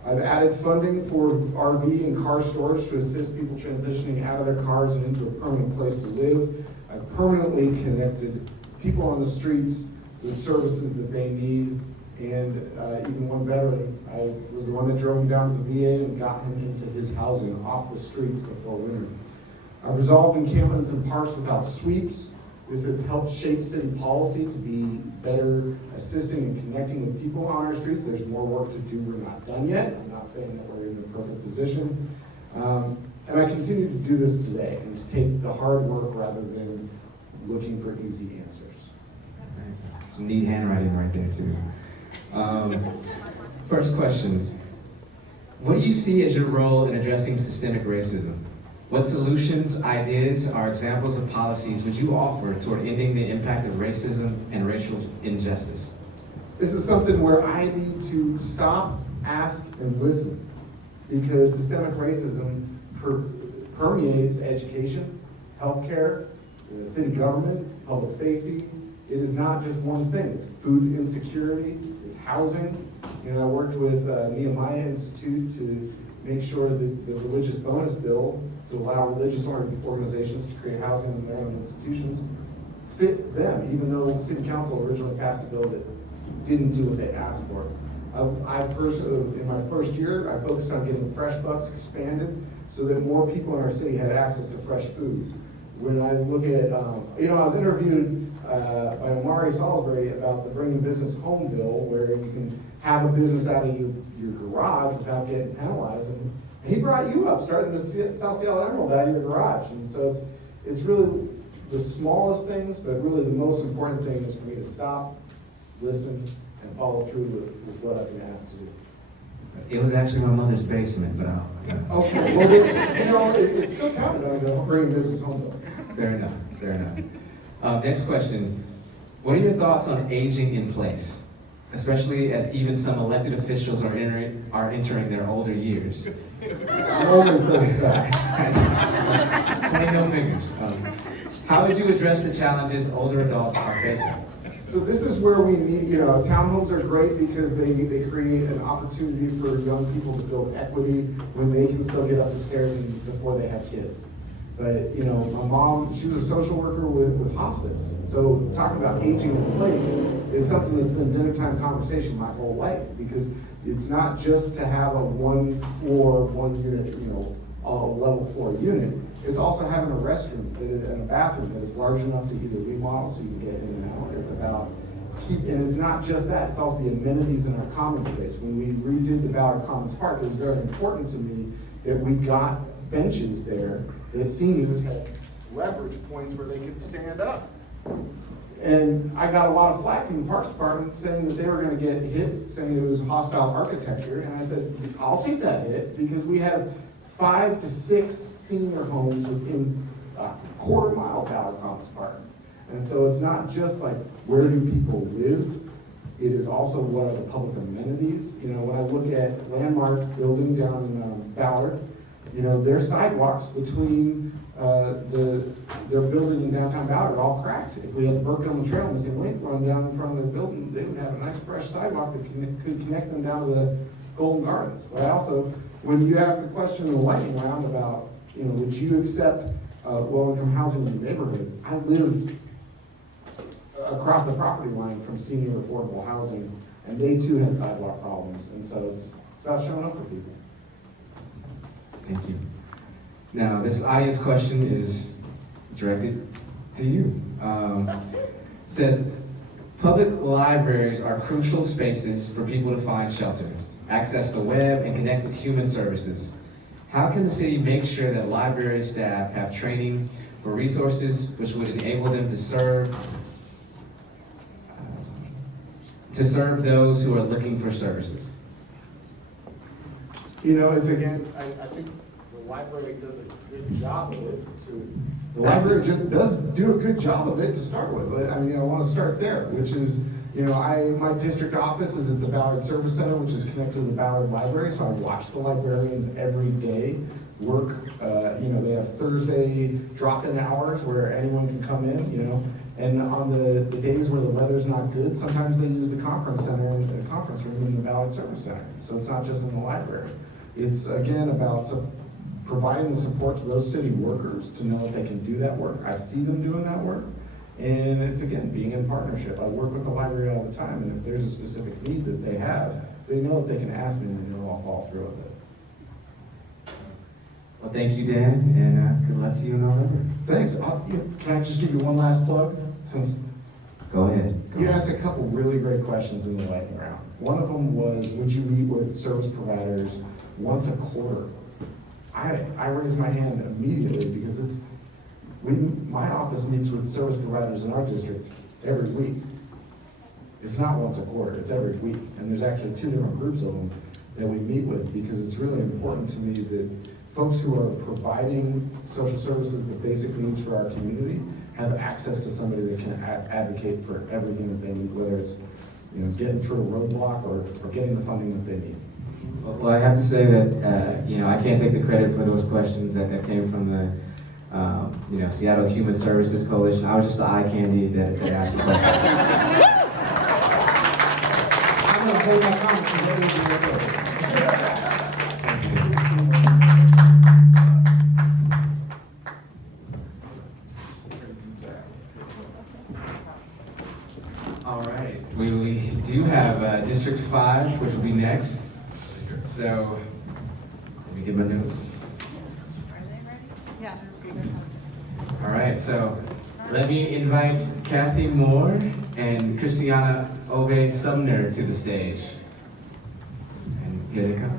I've added funding for RV and car storage to assist people transitioning out of their cars and into a permanent place to live. I've permanently connected people on the streets with services that they need, and even one veteran, I was the one that drove him down to the VA and got him into his housing off the streets before winter. I've resolved encampments and parks without sweeps. This has helped shape city policy to be better assisting and connecting with people on our streets. There's more work to do. We're not done yet. I'm not saying that we're in the perfect position. And I continue to do this today and to take the hard work rather than looking for easy answers. Some neat handwriting right there too. First question. What do you see as your role in addressing systemic racism? What solutions, ideas, or examples of policies would you offer toward ending the impact of racism and racial injustice? This is something where I need to stop, ask, and listen, because systemic racism permeates education, healthcare, city government, public safety. It is not just one thing. It's food insecurity, it's housing. You know, I worked with Nehemiah Institute to make sure that the religious bonus bill to allow religious organizations to create housing in their own institutions fit them, even though City Council originally passed a bill that didn't do what they asked for. In my first year, I focused on getting Fresh Bucks expanded so that more people in our city had access to fresh food. When I look at, I was interviewed by Amari Salisbury about the Bringing Business Home bill, where you can have a business out of your garage without getting penalized. And he brought you up, starting the South Seattle Emerald out of your garage. And so it's really the smallest things, but really the most important thing is for me to stop, listen, and follow through with what I've been asked to do. It was actually my mother's basement, but Okay, well, it still counted on bringing business home though. Fair enough, fair enough. Next question. What are your thoughts on aging in place? Especially as even some elected officials are entering their older years. I'm older than 37. Play no fingers. How would you address the challenges older adults are facing? So this is where we need, townhomes are great because they create an opportunity for young people to build equity when they can still get up the stairs before they have kids. But, my mom, she was a social worker with hospice. So talking about aging in place is something that's been dinner time conversation my whole life, because it's not just to have a one floor, one unit, a level floor unit. It's also having a restroom and a bathroom that is large enough to either remodel so you can get in and out. It's about and it's not just that, it's also the amenities in our common space. When we redid the Ballard Commons Park, it was very important to me that we got benches there that seniors had leverage points where they could stand up. And I got a lot of flack from the Parks Department saying that they were going to get hit, saying it was hostile architecture. And I said, I'll take that hit, because we have 5 to 6 senior homes within a quarter-mile of Ballard Commons Park. And so it's not just like, where do people live? It is also what are the public amenities. When I look at Landmark building down in Ballard, their sidewalks between their building in downtown Ballard are all cracked. If we had the Burke-Gilman Trail missing link run down in front of their building, they would have a nice fresh sidewalk that could connect them down to the Golden Gardens. But I also, when you ask the question in the lightning round about, would you accept low-income housing in your neighborhood? I lived across the property line from senior affordable housing, and they too had sidewalk problems. And so it's about showing up for people. Thank you. Now, this audience question is directed to you. It says, public libraries are crucial spaces for people to find shelter, access the web, and connect with human services. How can the city make sure that library staff have training for resources which would enable them to serve those who are looking for services? It's again, I think the library does a good job of it too. The library does do a good job of it to start with. But I want to start there, which is, my district office is at the Ballard Service Center, which is connected to the Ballard Library, so I watch the librarians every day work. They have Thursday drop-in hours where anyone can come in, and on the days where the weather's not good, sometimes they use the conference center and the conference room in the Ballard Service Center. So it's not just in the library. It's, again, about providing the support to those city workers to know if they can do that work. I see them doing that work. And it's, again, being in partnership. I work with the library all the time, and if there's a specific need that they have, they know that they can ask me, and they know I'll follow through with it. Well, thank you, Dan, and good luck to you in November. Thanks. Can I just give you one last plug? Go ahead. You asked a couple really great questions in the lightning round. One of them was, would you meet with service providers once a quarter? I raised my hand immediately because my office meets with service providers in our district every week. It's not once a quarter, it's every week. And there's actually 2 different groups of them that we meet with, because it's really important to me that folks who are providing social services, the basic needs for our community, have access to somebody that can advocate for everything that they need, whether it's getting through a roadblock or getting the funding that they need. Well, I have to say that I can't take the credit for those questions that came from the Seattle Human Services Coalition. I was just the eye candy that asked the question. I'm going to hold my comments and let you do it. All right, we do have District 5, which will be next. So, let me get my notes. Are they ready? Yeah. All right, so let me invite Cathy Moore and CrisTiana Obeysumner to the stage. And here they come.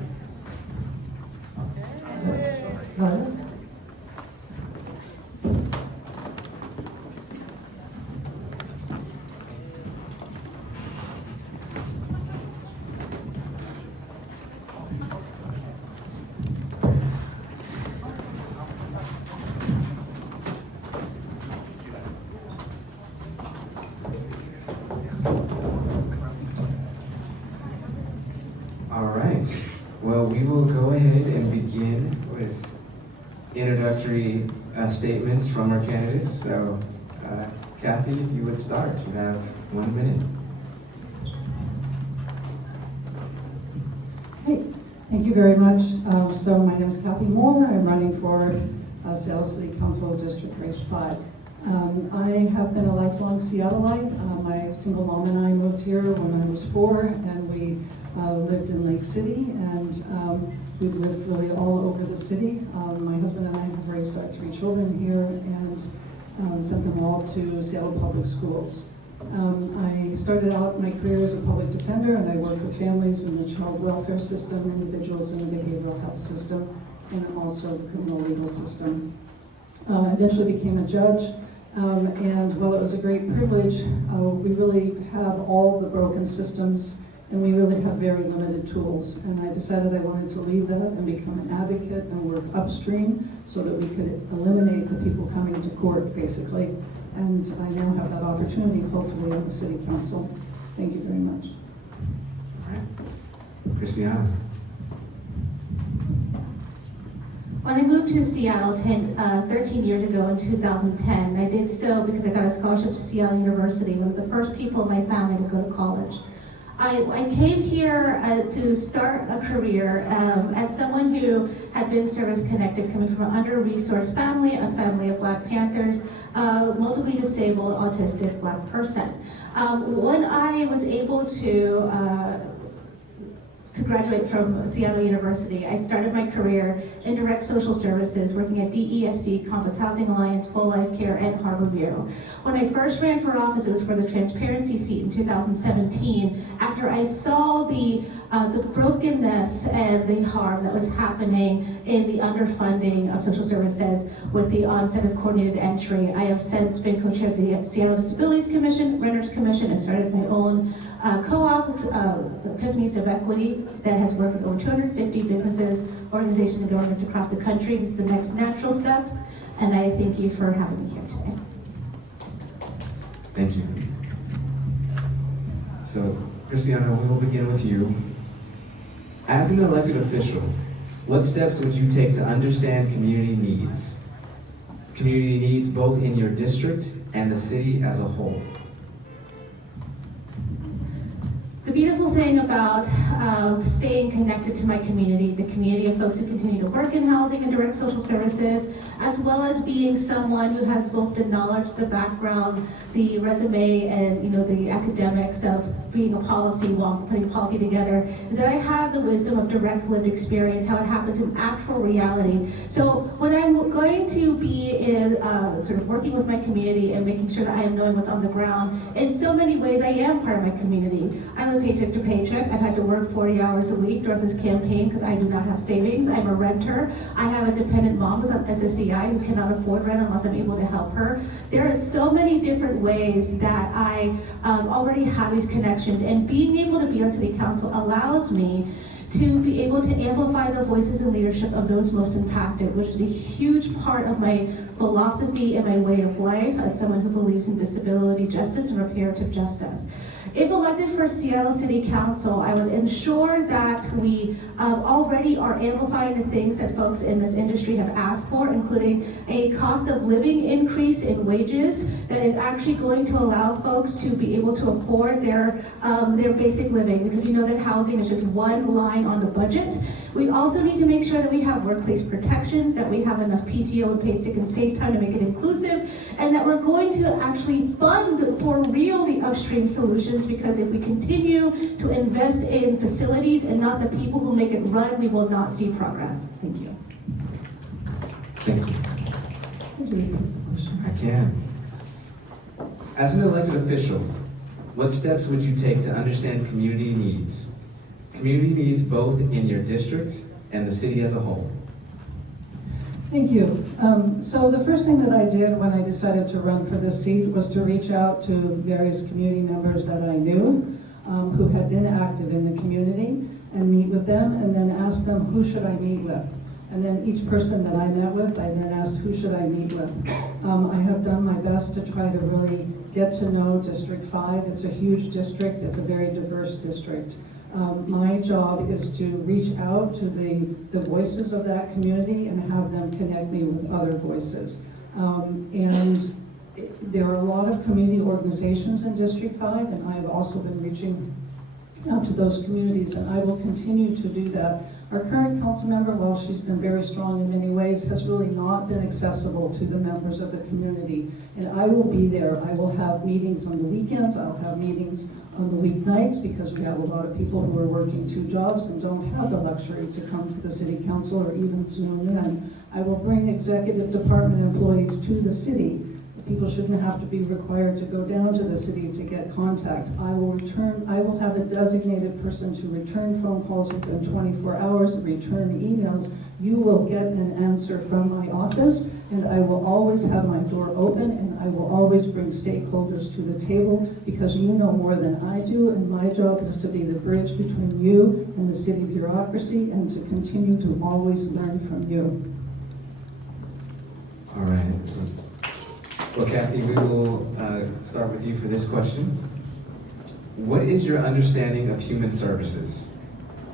Got it. All right. Well, we will go ahead and begin with introductory statements from our candidates. So, Cathy, if you would start, you have 1 minute. Hey, thank you very much. So my name is Cathy Moore. I'm running for Seattle City Council District Race 5. I have been a lifelong Seattleite. My single mom and I moved here when I was 4, and we lived in Lake City, and we've lived really all over the city. My husband and I have raised our 3 children here and sent them all to Seattle Public Schools. I started out my career as a public defender, and I worked with families in the child welfare system, individuals in the behavioral health system, and also the criminal legal system. I eventually became a judge, and while it was a great privilege, we really have all the broken systems, and we really have very limited tools. And I decided I wanted to leave that and become an advocate and work upstream so that we could eliminate the people coming to court, basically. And I now have that opportunity, hopefully, on the city council. Thank you very much. All right. CrisTiana. When I moved to Seattle 13 years ago in 2010, I did so because I got a scholarship to Seattle University, one of the first people in my family to go to college. I came here to start a career as someone who had been service-connected, coming from an under-resourced family, a family of Black Panthers, multiply disabled, autistic Black person. When I was able to graduate from Seattle University, I started my career in direct social services, working at DESC, Compass Housing Alliance, Full Life Care, and Harborview. When I first ran for office, it was for the transparency seat in 2017, after I saw the brokenness and the harm that was happening in the underfunding of social services with the onset of coordinated entry. I have since been co-chair of the Seattle Disabilities Commission, Renters Commission, and started my own co-op, Epiphanies of Equity, that has worked with over 250 businesses, organizations, and governments across the country. This is the next natural step, and I thank you for having me here today. Thank you. So, CrisTiana, we will begin with you. As an elected official, what steps would you take to understand community needs? Community needs both in your district and the city as a whole. The beautiful thing about staying connected to my community, the community of folks who continue to work in housing and direct social services, as well as being someone who has both the knowledge, the background, the resume, and the academics of being a policy while putting policy together, is that I have the wisdom of direct lived experience, how it happens in actual reality. So when I'm going to be in sort of working with my community and making sure that I am knowing what's on the ground, in so many ways I am part of my community. I live paycheck to paycheck. I've had to work 40 hours a week during this campaign because I do not have savings. I'm a renter. I have a dependent mom who's on SSDI who cannot afford rent unless I'm able to help her. There are so many different ways that I already have these connections, and being able to be on city council allows me to be able to amplify the voices and leadership of those most impacted, which is a huge part of my philosophy and my way of life as someone who believes in disability justice and reparative justice. If elected for Seattle City Council, I would ensure that we already are amplifying the things that folks in this industry have asked for, including a cost of living increase in wages that is actually going to allow folks to be able to afford their basic living, because you know that housing is just one line on the budget. We also need to make sure that we have workplace protections, that we have enough PTO and paid sick and safe time to make it inclusive, and that we're going to actually fund for real the upstream solutions, because if we continue to invest in facilities and not the people who make it run, we will not see progress. Thank you. Thank you. I can. As an elected official, what steps would you take to understand community needs? Community needs both in your district and the city as a whole. Thank you. So the first thing that I did when I decided to run for this seat was to reach out to various community members that I knew who had been active in the community and meet with them and then ask them who should I meet with. And then each person that I met with, I then asked who should I meet with. I have done my best to try to really get to know District 5. It's a huge district. It's a very diverse district. My job is to reach out to the voices of that community and have them connect me with other voices. And there are a lot of community organizations in District 5, and I've also been reaching out to those communities, and I will continue to do that. Our current council member, while she's been very strong in many ways, has really not been accessible to the members of the community. And I will be there. I will have meetings on the weekends. I'll have meetings on the weeknights because we have a lot of people who are working 2 jobs and don't have the luxury to come to the city council or even Zoom in. I will bring executive department employees to the city. People shouldn't have to be required to go down to the city to get contact. I will have a designated person to return phone calls within 24 hours, return emails. You will get an answer from my office, and I will always have my door open, and I will always bring stakeholders to the table because you know more than I do, and my job is to be the bridge between you and the city bureaucracy and to continue to always learn from you. All right. Well, Cathy, we will start with you for this question. What is your understanding of human services?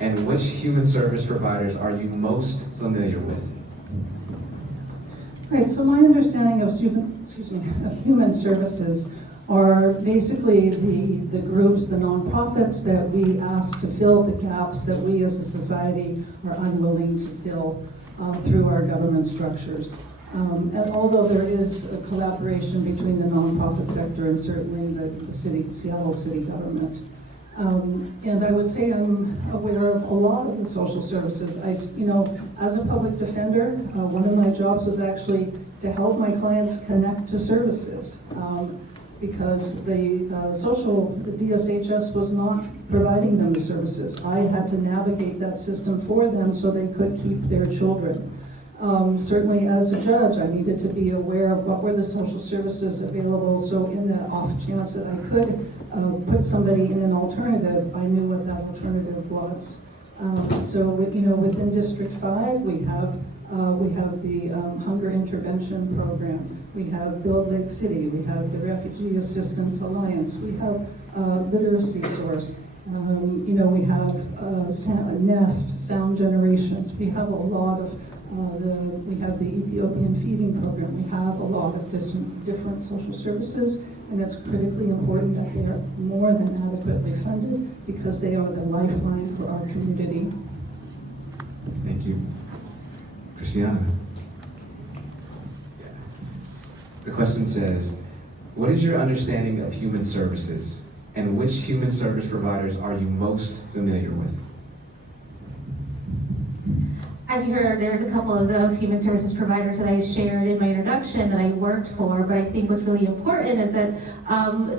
And which human service providers are you most familiar with? Right, so my understanding of human services are basically the groups, the nonprofits that we ask to fill the gaps that we as a society are unwilling to fill through our government structures. And although there is a collaboration between the nonprofit sector and certainly the Seattle city government. And I would say I'm aware of a lot of the social services. As a public defender, one of my jobs was actually to help my clients connect to services because the DSHS was not providing them the services. I had to navigate that system for them so they could keep their children. Certainly as a judge, I needed to be aware of what were the social services available, so in that off chance that I could put somebody in an alternative, I knew what that alternative was. So within District 5, we have the Hunger Intervention Program, we have Build Lake City, we have the Refugee Assistance Alliance, we have Literacy Source, we have Nest, Sound Generations, we have a lot of we have the Ethiopian Feeding Program. We have a lot of different social services, and it's critically important that they are more than adequately funded because they are the lifeline for our community. Thank you. CrisTiana. The question says, what is your understanding of human services, and which human service providers are you most familiar with? As you heard, there's a couple of the human services providers that I shared in my introduction that I worked for, but I think what's really important is that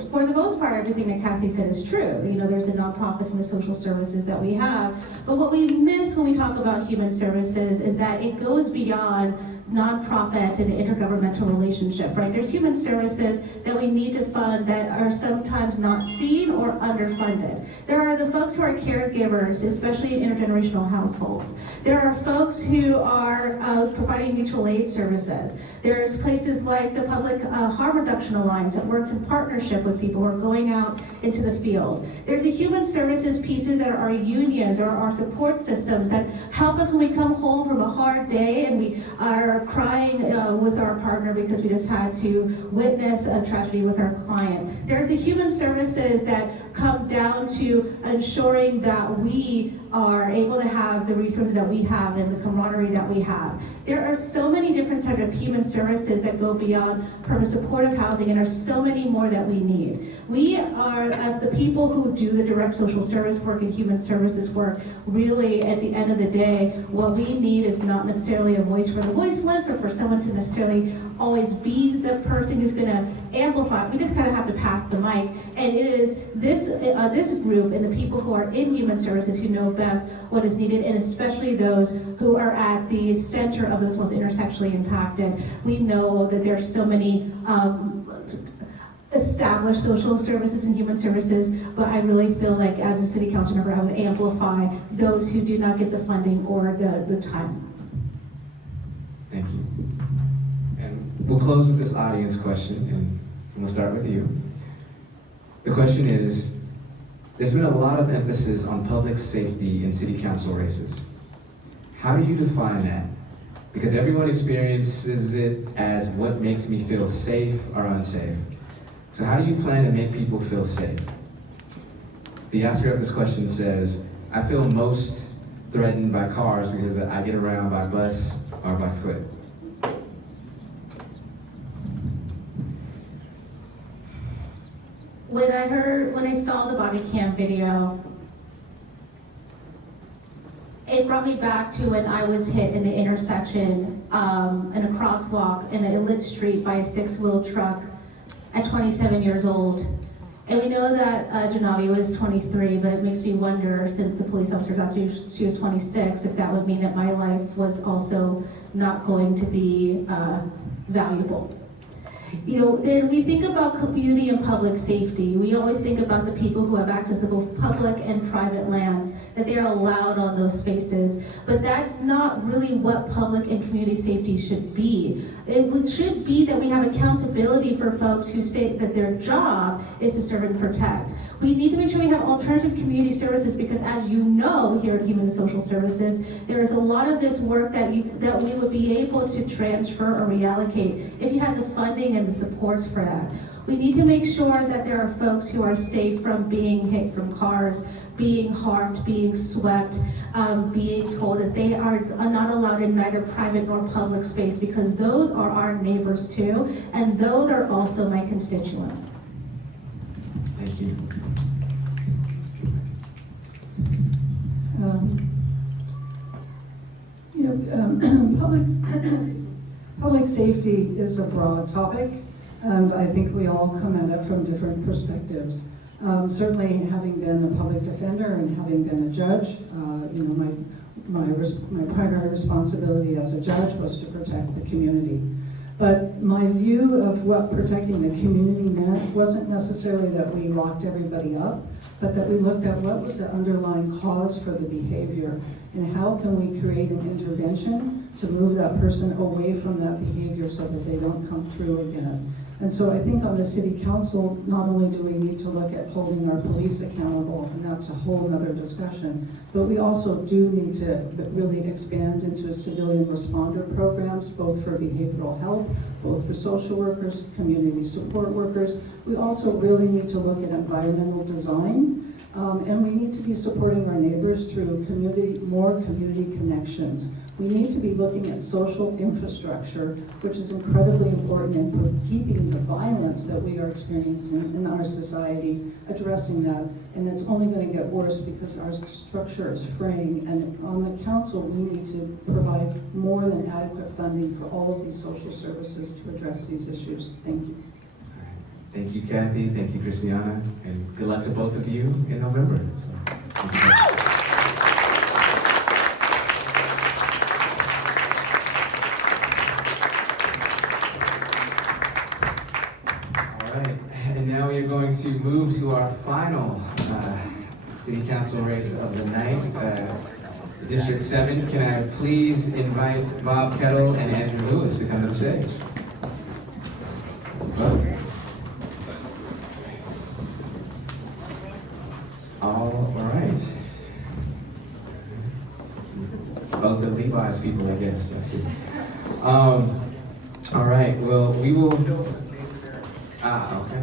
for the most part, everything that Cathy said is true. There's the nonprofits and the social services that we have, but what we miss when we talk about human services is that it goes beyond nonprofit and the intergovernmental relationship, right? There's human services that we need to fund that are sometimes not seen or underfunded. There are the folks who are caregivers, especially in intergenerational households. There are folks who are providing mutual aid services. There's places like the Public Harm Reduction Alliance that works in partnership with people who are going out into the field. There's the human services pieces that are our unions or our support systems that help us when we come home from a hard day and we are crying with our partner because we just had to witness a tragedy with our client. There's the human services that come down to ensuring that we are able to have the resources that we have and the camaraderie that we have. There are so many different types of human services that go beyond permanent supportive housing, and there's so many more that we need. We are, as the people who do the direct social service work and human services work, really at the end of the day, what we need is not necessarily a voice for the voiceless or for someone to necessarily always be the person who's gonna amplify. We just kind of have to pass the mic. And it is this group and the people who are in human services who know best what is needed, and especially those who are at the center of those most intersectionally impacted. We know that there's so many established social services and human services, but I really feel like as a city council member, I would amplify those who do not get the funding or the time. Thank you. And we'll close with this audience question, and we'll start with you. The question is, there's been a lot of emphasis on public safety in city council races. How do you define that? Because everyone experiences it as what makes me feel safe or unsafe. So how do you plan to make people feel safe? The asker of this question says, I feel most threatened by cars because I get around by bus or by foot. When I saw the body cam video, it brought me back to when I was hit in the intersection in a crosswalk in a lit street by a six-wheel truck at 27 years old. And we know that Janavi was 23, but it makes me wonder, since the police officer thought she was 26, if that would mean that my life was also not going to be valuable. You know, when we think about community and public safety, we always think about the people who have access to both public and private lands, that they are allowed on those spaces. But that's not really what public and community safety should be. It should be that we have accountability for folks who say that their job is to serve and protect. We need to make sure we have alternative community services, because as you know, here at Human and Social Services, there is a lot of this work that we would be able to transfer or reallocate if you had the funding and the supports for that. We need to make sure that there are folks who are safe from being hit from cars, being harmed, being swept, being told that they are not allowed in neither private nor public space, because those are our neighbors too, and those are also my constituents. Thank you. Public safety is a broad topic, and I think we all come at it from different perspectives. Certainly, having been a public defender and having been a judge, my primary responsibility as a judge was to protect the community. But my view of what protecting the community meant wasn't necessarily that we locked everybody up, but that we looked at what was the underlying cause for the behavior, and how can we create an intervention to move that person away from that behavior so that they don't come through again. And so I think on the city council, not only do we need to look at holding our police accountable, and that's a whole other discussion, but we also do need to really expand into civilian responder programs, both for behavioral health, both for social workers, community support workers. We also really need to look at environmental design, and we need to be supporting our neighbors through more community connections. We need to be looking at social infrastructure, which is incredibly important in keeping the violence that we are experiencing in our society, addressing that. And it's only going to get worse because our structure is fraying. And on the council, we need to provide more than adequate funding for all of these social services to address these issues. Thank you. Thank you, Cathy. Thank you, CrisTiana. And good luck to both of you in November. Thank you. And now we are going to move to our final city council race of the night, District 7. Can I please invite Bob Kettle and Andrew Lewis to come to the stage? All right. Both the Levi's people, I guess. All right. Well, we will. Okay.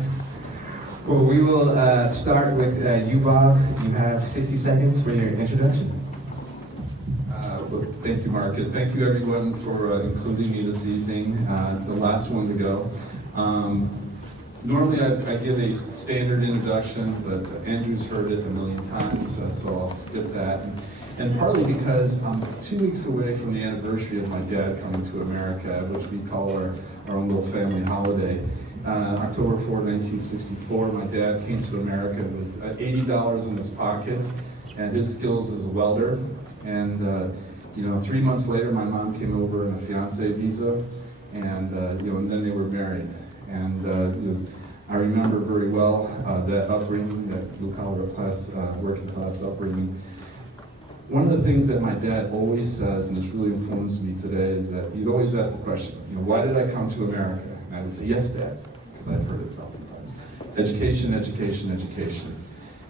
Well, we will start with you, Bob. You have 60 seconds for your introduction. Well, thank you, Marcus. Thank you, everyone, for including me this evening. The last one to go. Normally, I give a standard introduction, but Andrew's heard it a million times, so I'll skip that. And partly because I'm 2 weeks away from the anniversary of my dad coming to America, which we call our own little family holiday. October 4, 1964, my dad came to America with $80 in his pocket and his skills as a welder. And 3 months later, my mom came over on a fiancé visa, and then they were married. And I remember very well that upbringing, that blue-collar class, working-class upbringing. One of the things that my dad always says, and it's really influenced me today, is that he'd always ask the question, why did I come to America? And I would say, yes, Dad, because I've heard it 1,000 times. Education, education, education.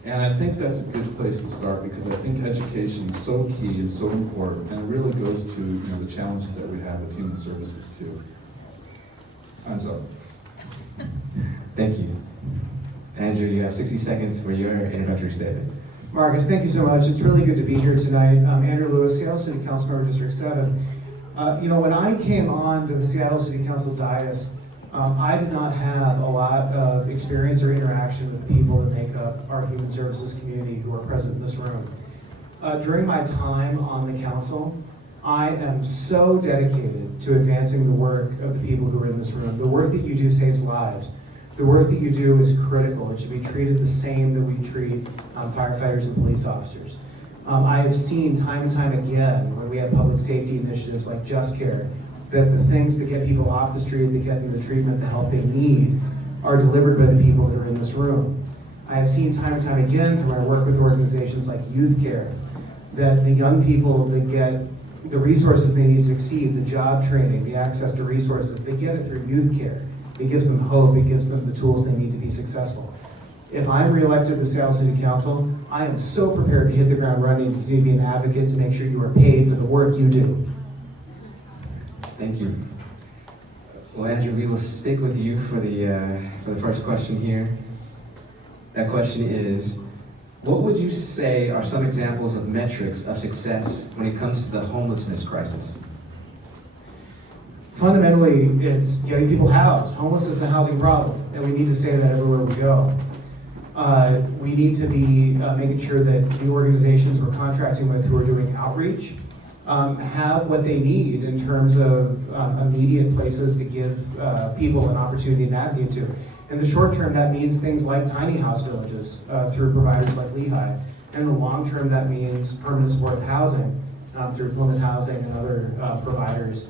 And I think that's a good place to start, because I think education is so key and so important, and it really goes to the challenges that we have with human services too. Time's up. Thank you. Andrew, you have 60 seconds for your introductory statement. Marcus, thank you so much. It's really good to be here tonight. Andrew Lewis, Seattle City Council Member District 7. When I came on to the Seattle City Council dais, I did not have a lot of experience or interaction with the people that make up our human services community who are present in this room. During my time on the council, I am so dedicated to advancing the work of the people who are in this room. The work that you do saves lives. The work that you do is critical. It should be treated the same that we treat firefighters and police officers. I have seen time and time again when we have public safety initiatives like Just Care, that the things that get people off the street, that get them the treatment, the help they need, are delivered by the people that are in this room. I have seen time and time again through my work with organizations like Youth Care, that the young people that get the resources they need to succeed, the job training, the access to resources, they get it through Youth Care. It gives them hope, it gives them the tools they need to be successful. If I'm reelected to the Seattle City Council, I am so prepared to hit the ground running and continue to be an advocate to make sure you are paid for the work you do. Thank you. Well, Andrew, we will stick with you for the first question here. That question is, what would you say are some examples of metrics of success when it comes to the homelessness crisis? Fundamentally, it's getting people housed. Homelessness is a housing problem, and we need to say that everywhere we go. We need to be making sure that the organizations we're contracting with who are doing outreach have what they need in terms of immediate places to give people an opportunity to navigate to. In the short term, that means things like tiny house villages through providers like Lehigh. In the long term, that means permanent supportive housing through Plymouth Housing and other providers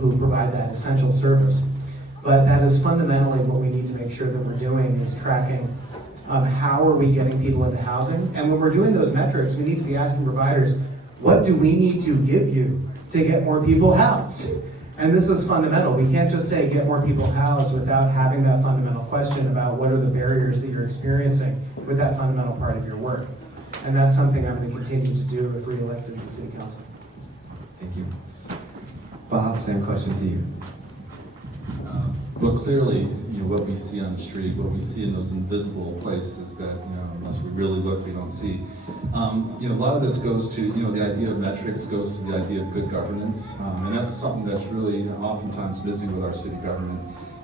who provide that essential service. But that is fundamentally what we need to make sure that we're doing, is tracking how are we getting people into housing. And when we're doing those metrics, we need to be asking providers, what do we need to give you to get more people housed? And this is fundamental. We can't just say get more people housed without having that fundamental question about what are the barriers that you're experiencing with that fundamental part of your work. And that's something I'm going to continue to do if re-elected to the City Council. Thank you. Bob, same question to you. Well, clearly, what we see on the street, what we see in those invisible places that, unless we really look, we don't see. A lot of this goes to, the idea of metrics goes to the idea of good governance. And that's something that's really oftentimes missing with our city government.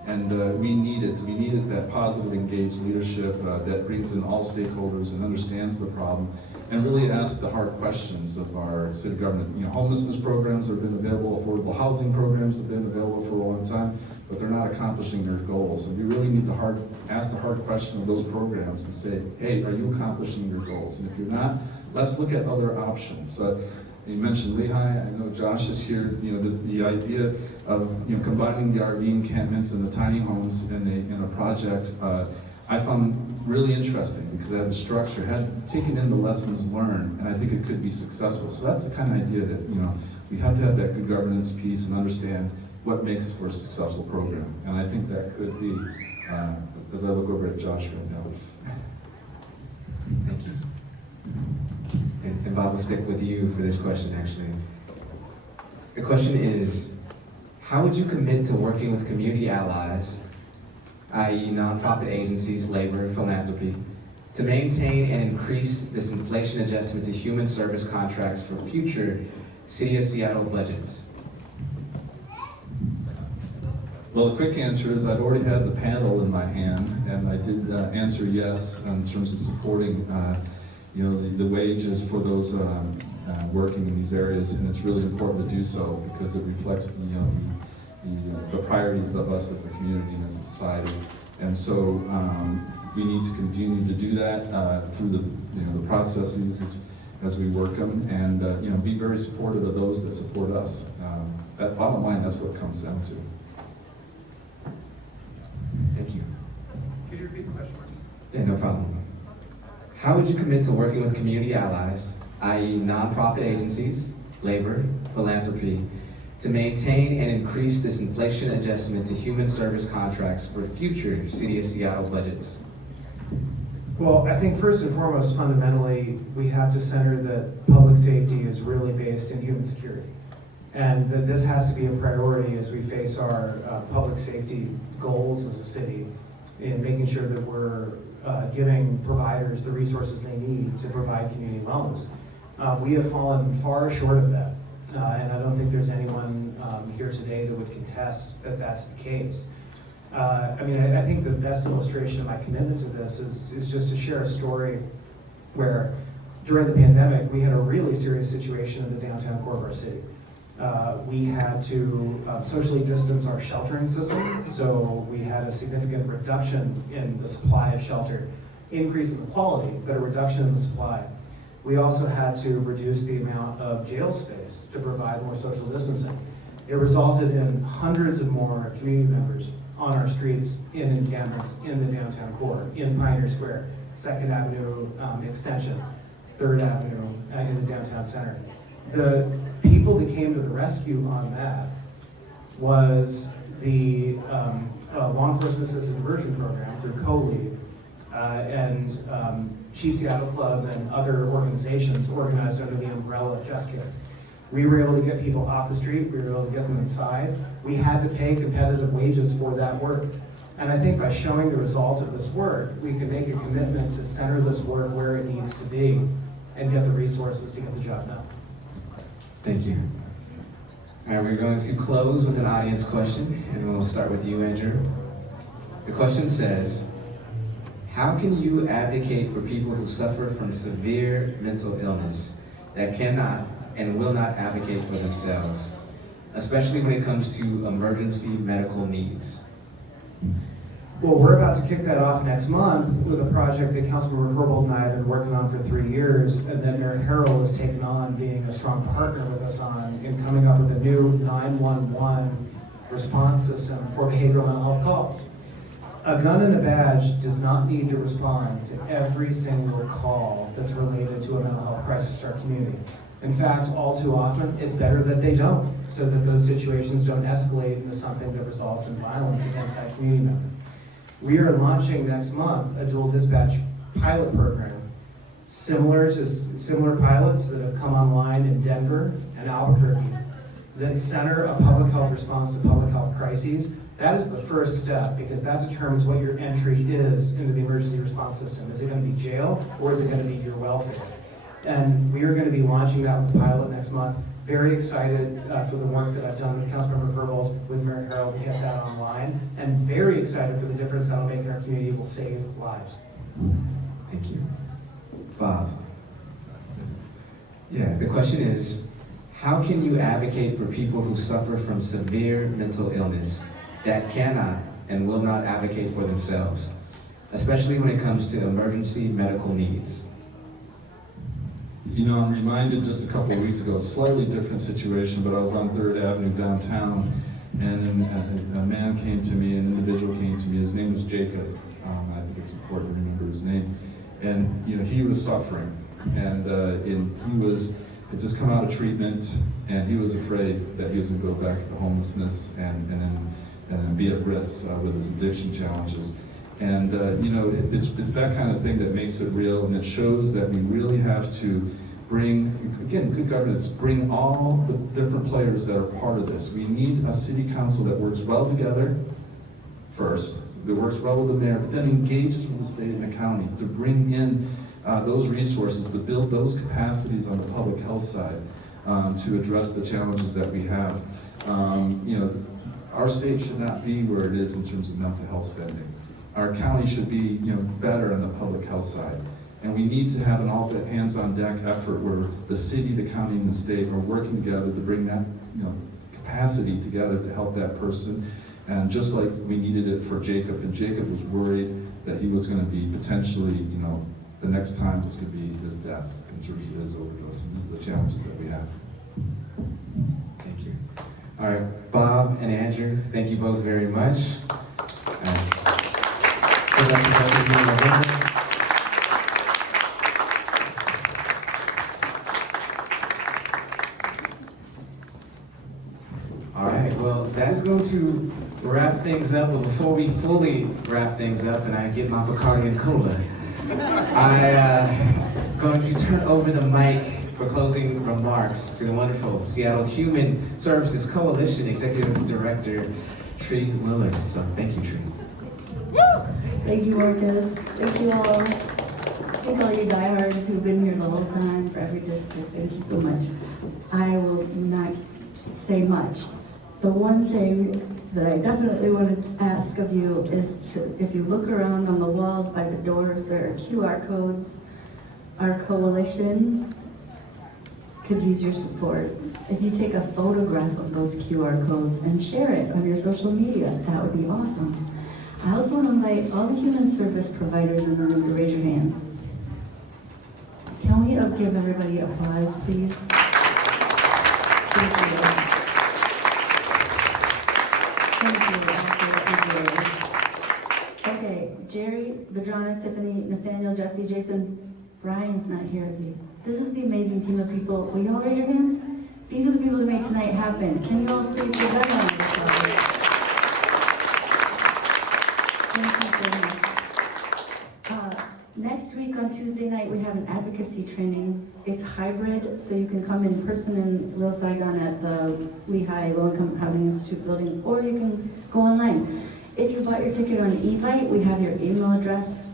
And we need it. We needed that positive, engaged leadership that brings in all stakeholders and understands the problem and really asks the hard questions of our city government. Homelessness programs have been available, affordable housing programs have been available for a long time, but they're not accomplishing their goals. And we really need to ask the hard question of those programs and say, hey, are you accomplishing your goals? And if you're not, let's look at other options. You mentioned Lehigh. I know Josh is here. The idea of combining the RV encampments and the tiny homes in a project I found really interesting, because it had the structure, had taken in the lessons learned, and I think it could be successful. So that's the kind of idea that we have to have that good governance piece and understand what makes for a successful program. And I think that could be, as I look over at Josh right now. Thank you. And Bob, will stick with you for this question, actually. The question is, how would you commit to working with community allies, i.e. nonprofit agencies, labor, philanthropy, to maintain and increase this inflation adjustment to human service contracts for future City of Seattle budgets? Well, the quick answer is I've already had the panel in my hand, and I did answer yes in terms of supporting the wages for those working in these areas, and it's really important to do so because it reflects the priorities of us as a community and as a society. And so we need to continue to do that through the processes as we work them, and be very supportive of those that support us. That bottom line, that's what it comes down to. Thank you. Could you repeat the question? Yeah, no problem. How would you commit to working with community allies, i.e. nonprofit agencies, labor, philanthropy, to maintain and increase this inflation adjustment to human service contracts for future City of Seattle budgets? Well, I think first and foremost, fundamentally, we have to center that public safety is really based in human security. And that this has to be a priority as we face our public safety goals as a city in making sure that we're giving providers the resources they need to provide community wellness. We have fallen far short of that. And I don't think there's anyone here today that would contest that that's the case. I think the best illustration of my commitment to this is just to share a story where during the pandemic, we had a really serious situation in the downtown core of our city. We had to socially distance our sheltering system, so we had a significant reduction in the supply of shelter, increase in the quality, but a reduction in the supply. We also had to reduce the amount of jail space to provide more social distancing. It resulted in hundreds of more community members on our streets, in encampments, in the downtown core, in Pioneer Square, 2nd Avenue Extension, 3rd Avenue in the downtown center. The people that came to the rescue on that was the Law Enforcement Assisted Diversion Program through COLEAD and Chief Seattle Club and other organizations organized under the umbrella of Just Care. We were able to get people off the street, we were able to get them inside. We had to pay competitive wages for that work. And I think by showing the result of this work, we can make a commitment to center this work where it needs to be and get the resources to get the job done. Thank you. All right, we're going to close with an audience question, and we'll start with you, Andrew. The question says, how can you advocate for people who suffer from severe mental illness that cannot and will not advocate for themselves, especially when it comes to emergency medical needs? Well, we're about to kick that off next month with a project that Councilmember Herbold and I have been working on for 3 years, and that Mayor Harrell has taken on being a strong partner with us on in coming up with a new 911 response system for behavioral mental health calls. A gun and a badge does not need to respond to every single call that's related to a mental health crisis in our community. In fact, all too often, it's better that they don't, so that those situations don't escalate into something that results in violence against that community member. We are launching next month a dual dispatch pilot program, similar pilots that have come online in Denver and Albuquerque, that center a public health response to public health crises. That is the first step, because that determines what your entry is into the emergency response system. Is it going to be jail, or is it going to be your welfare? And we are going to be launching that with the pilot next month. Very excited for the work that I've done with Councilmember Herbold, with Mayor Harrell to get that online, and very excited for the difference that'll make in our community. It will save lives. Thank you. Bob. Yeah, the question is, how can you advocate for people who suffer from severe mental illness that cannot and will not advocate for themselves, especially when it comes to emergency medical needs? You know, I'm reminded just a couple of weeks ago, a slightly different situation, but I was on 3rd Avenue downtown, and a man came to me, an individual came to me. His name was Jacob. I think it's important to remember his name. And he was suffering, and he had just come out of treatment, and he was afraid that he was going to go back to homelessness and then be at risk with his addiction challenges. And it's that kind of thing that makes it real, and it shows that we really have to bring, again, good governance, bring all the different players that are part of this. We need a city council that works well together first, that works well with the mayor, but then engages with the state and the county to bring in those resources, to build those capacities on the public health side to address the challenges that we have. Our state should not be where it is in terms of mental health spending. Our county should be, better on the public health side. And we need to have an all hands on deck effort where the city, the county, and the state are working together to bring that, capacity together to help that person. And just like we needed it for Jacob, and Jacob was worried that he was going to be potentially, the next time was going to be his death in terms of his overdose. And these are the challenges that we have. Thank you. All right, Bob and Andrew, thank you both very much. All right, well, that's going to wrap things up. But before we fully wrap things up and I get my Bacardi and Cola, I'm going to turn over the mic for closing remarks to the wonderful Seattle Human Services Coalition Executive Director, Tree Willard. So thank you, Tree. Thank you, Marcus. Thank you all. Thank all you diehards who've been here the whole time for every district. Thank you so much. I will not say much. The one thing that I definitely want to ask of you is to, if you look around on the walls by the doors, there are QR codes. Our coalition could use your support. If you take a photograph of those QR codes and share it on your social media, that would be awesome. I also want to invite all the human service providers in the room to raise your hands. Can we give everybody applause, please? Thank you. Thank you. Okay, Jerry, Vedrana, Tiffany, Nathaniel, Jesse, Jason, Brian's not here, is he? This is the amazing team of people. Will you all raise your hands? These are the people that made tonight happen. Can you all please give them a round of applause? Thank you so much. Next week on Tuesday night, we have an advocacy training. It's hybrid, so you can come in person in Little Saigon at the Lehigh Low Income Housing Institute building, or you can go online. If you bought your ticket on Evite, we have your email address.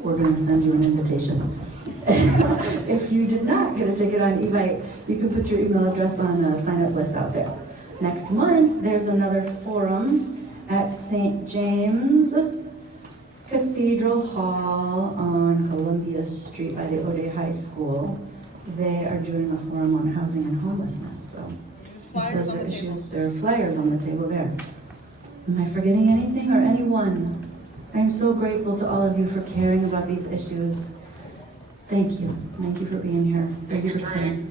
We're going to send you an invitation. If you did not get a ticket on Evite, you can put your email address on the sign-up list out there. Next month, there's another forum at St. James Cathedral Hall on Columbia Street by the Ode High School. They are doing a forum on housing and homelessness. So those are issues. There are flyers on the table there. Am I forgetting anything or anyone? I'm so grateful to all of you for caring about these issues. Thank you. Thank you for being here. Thank you for caring.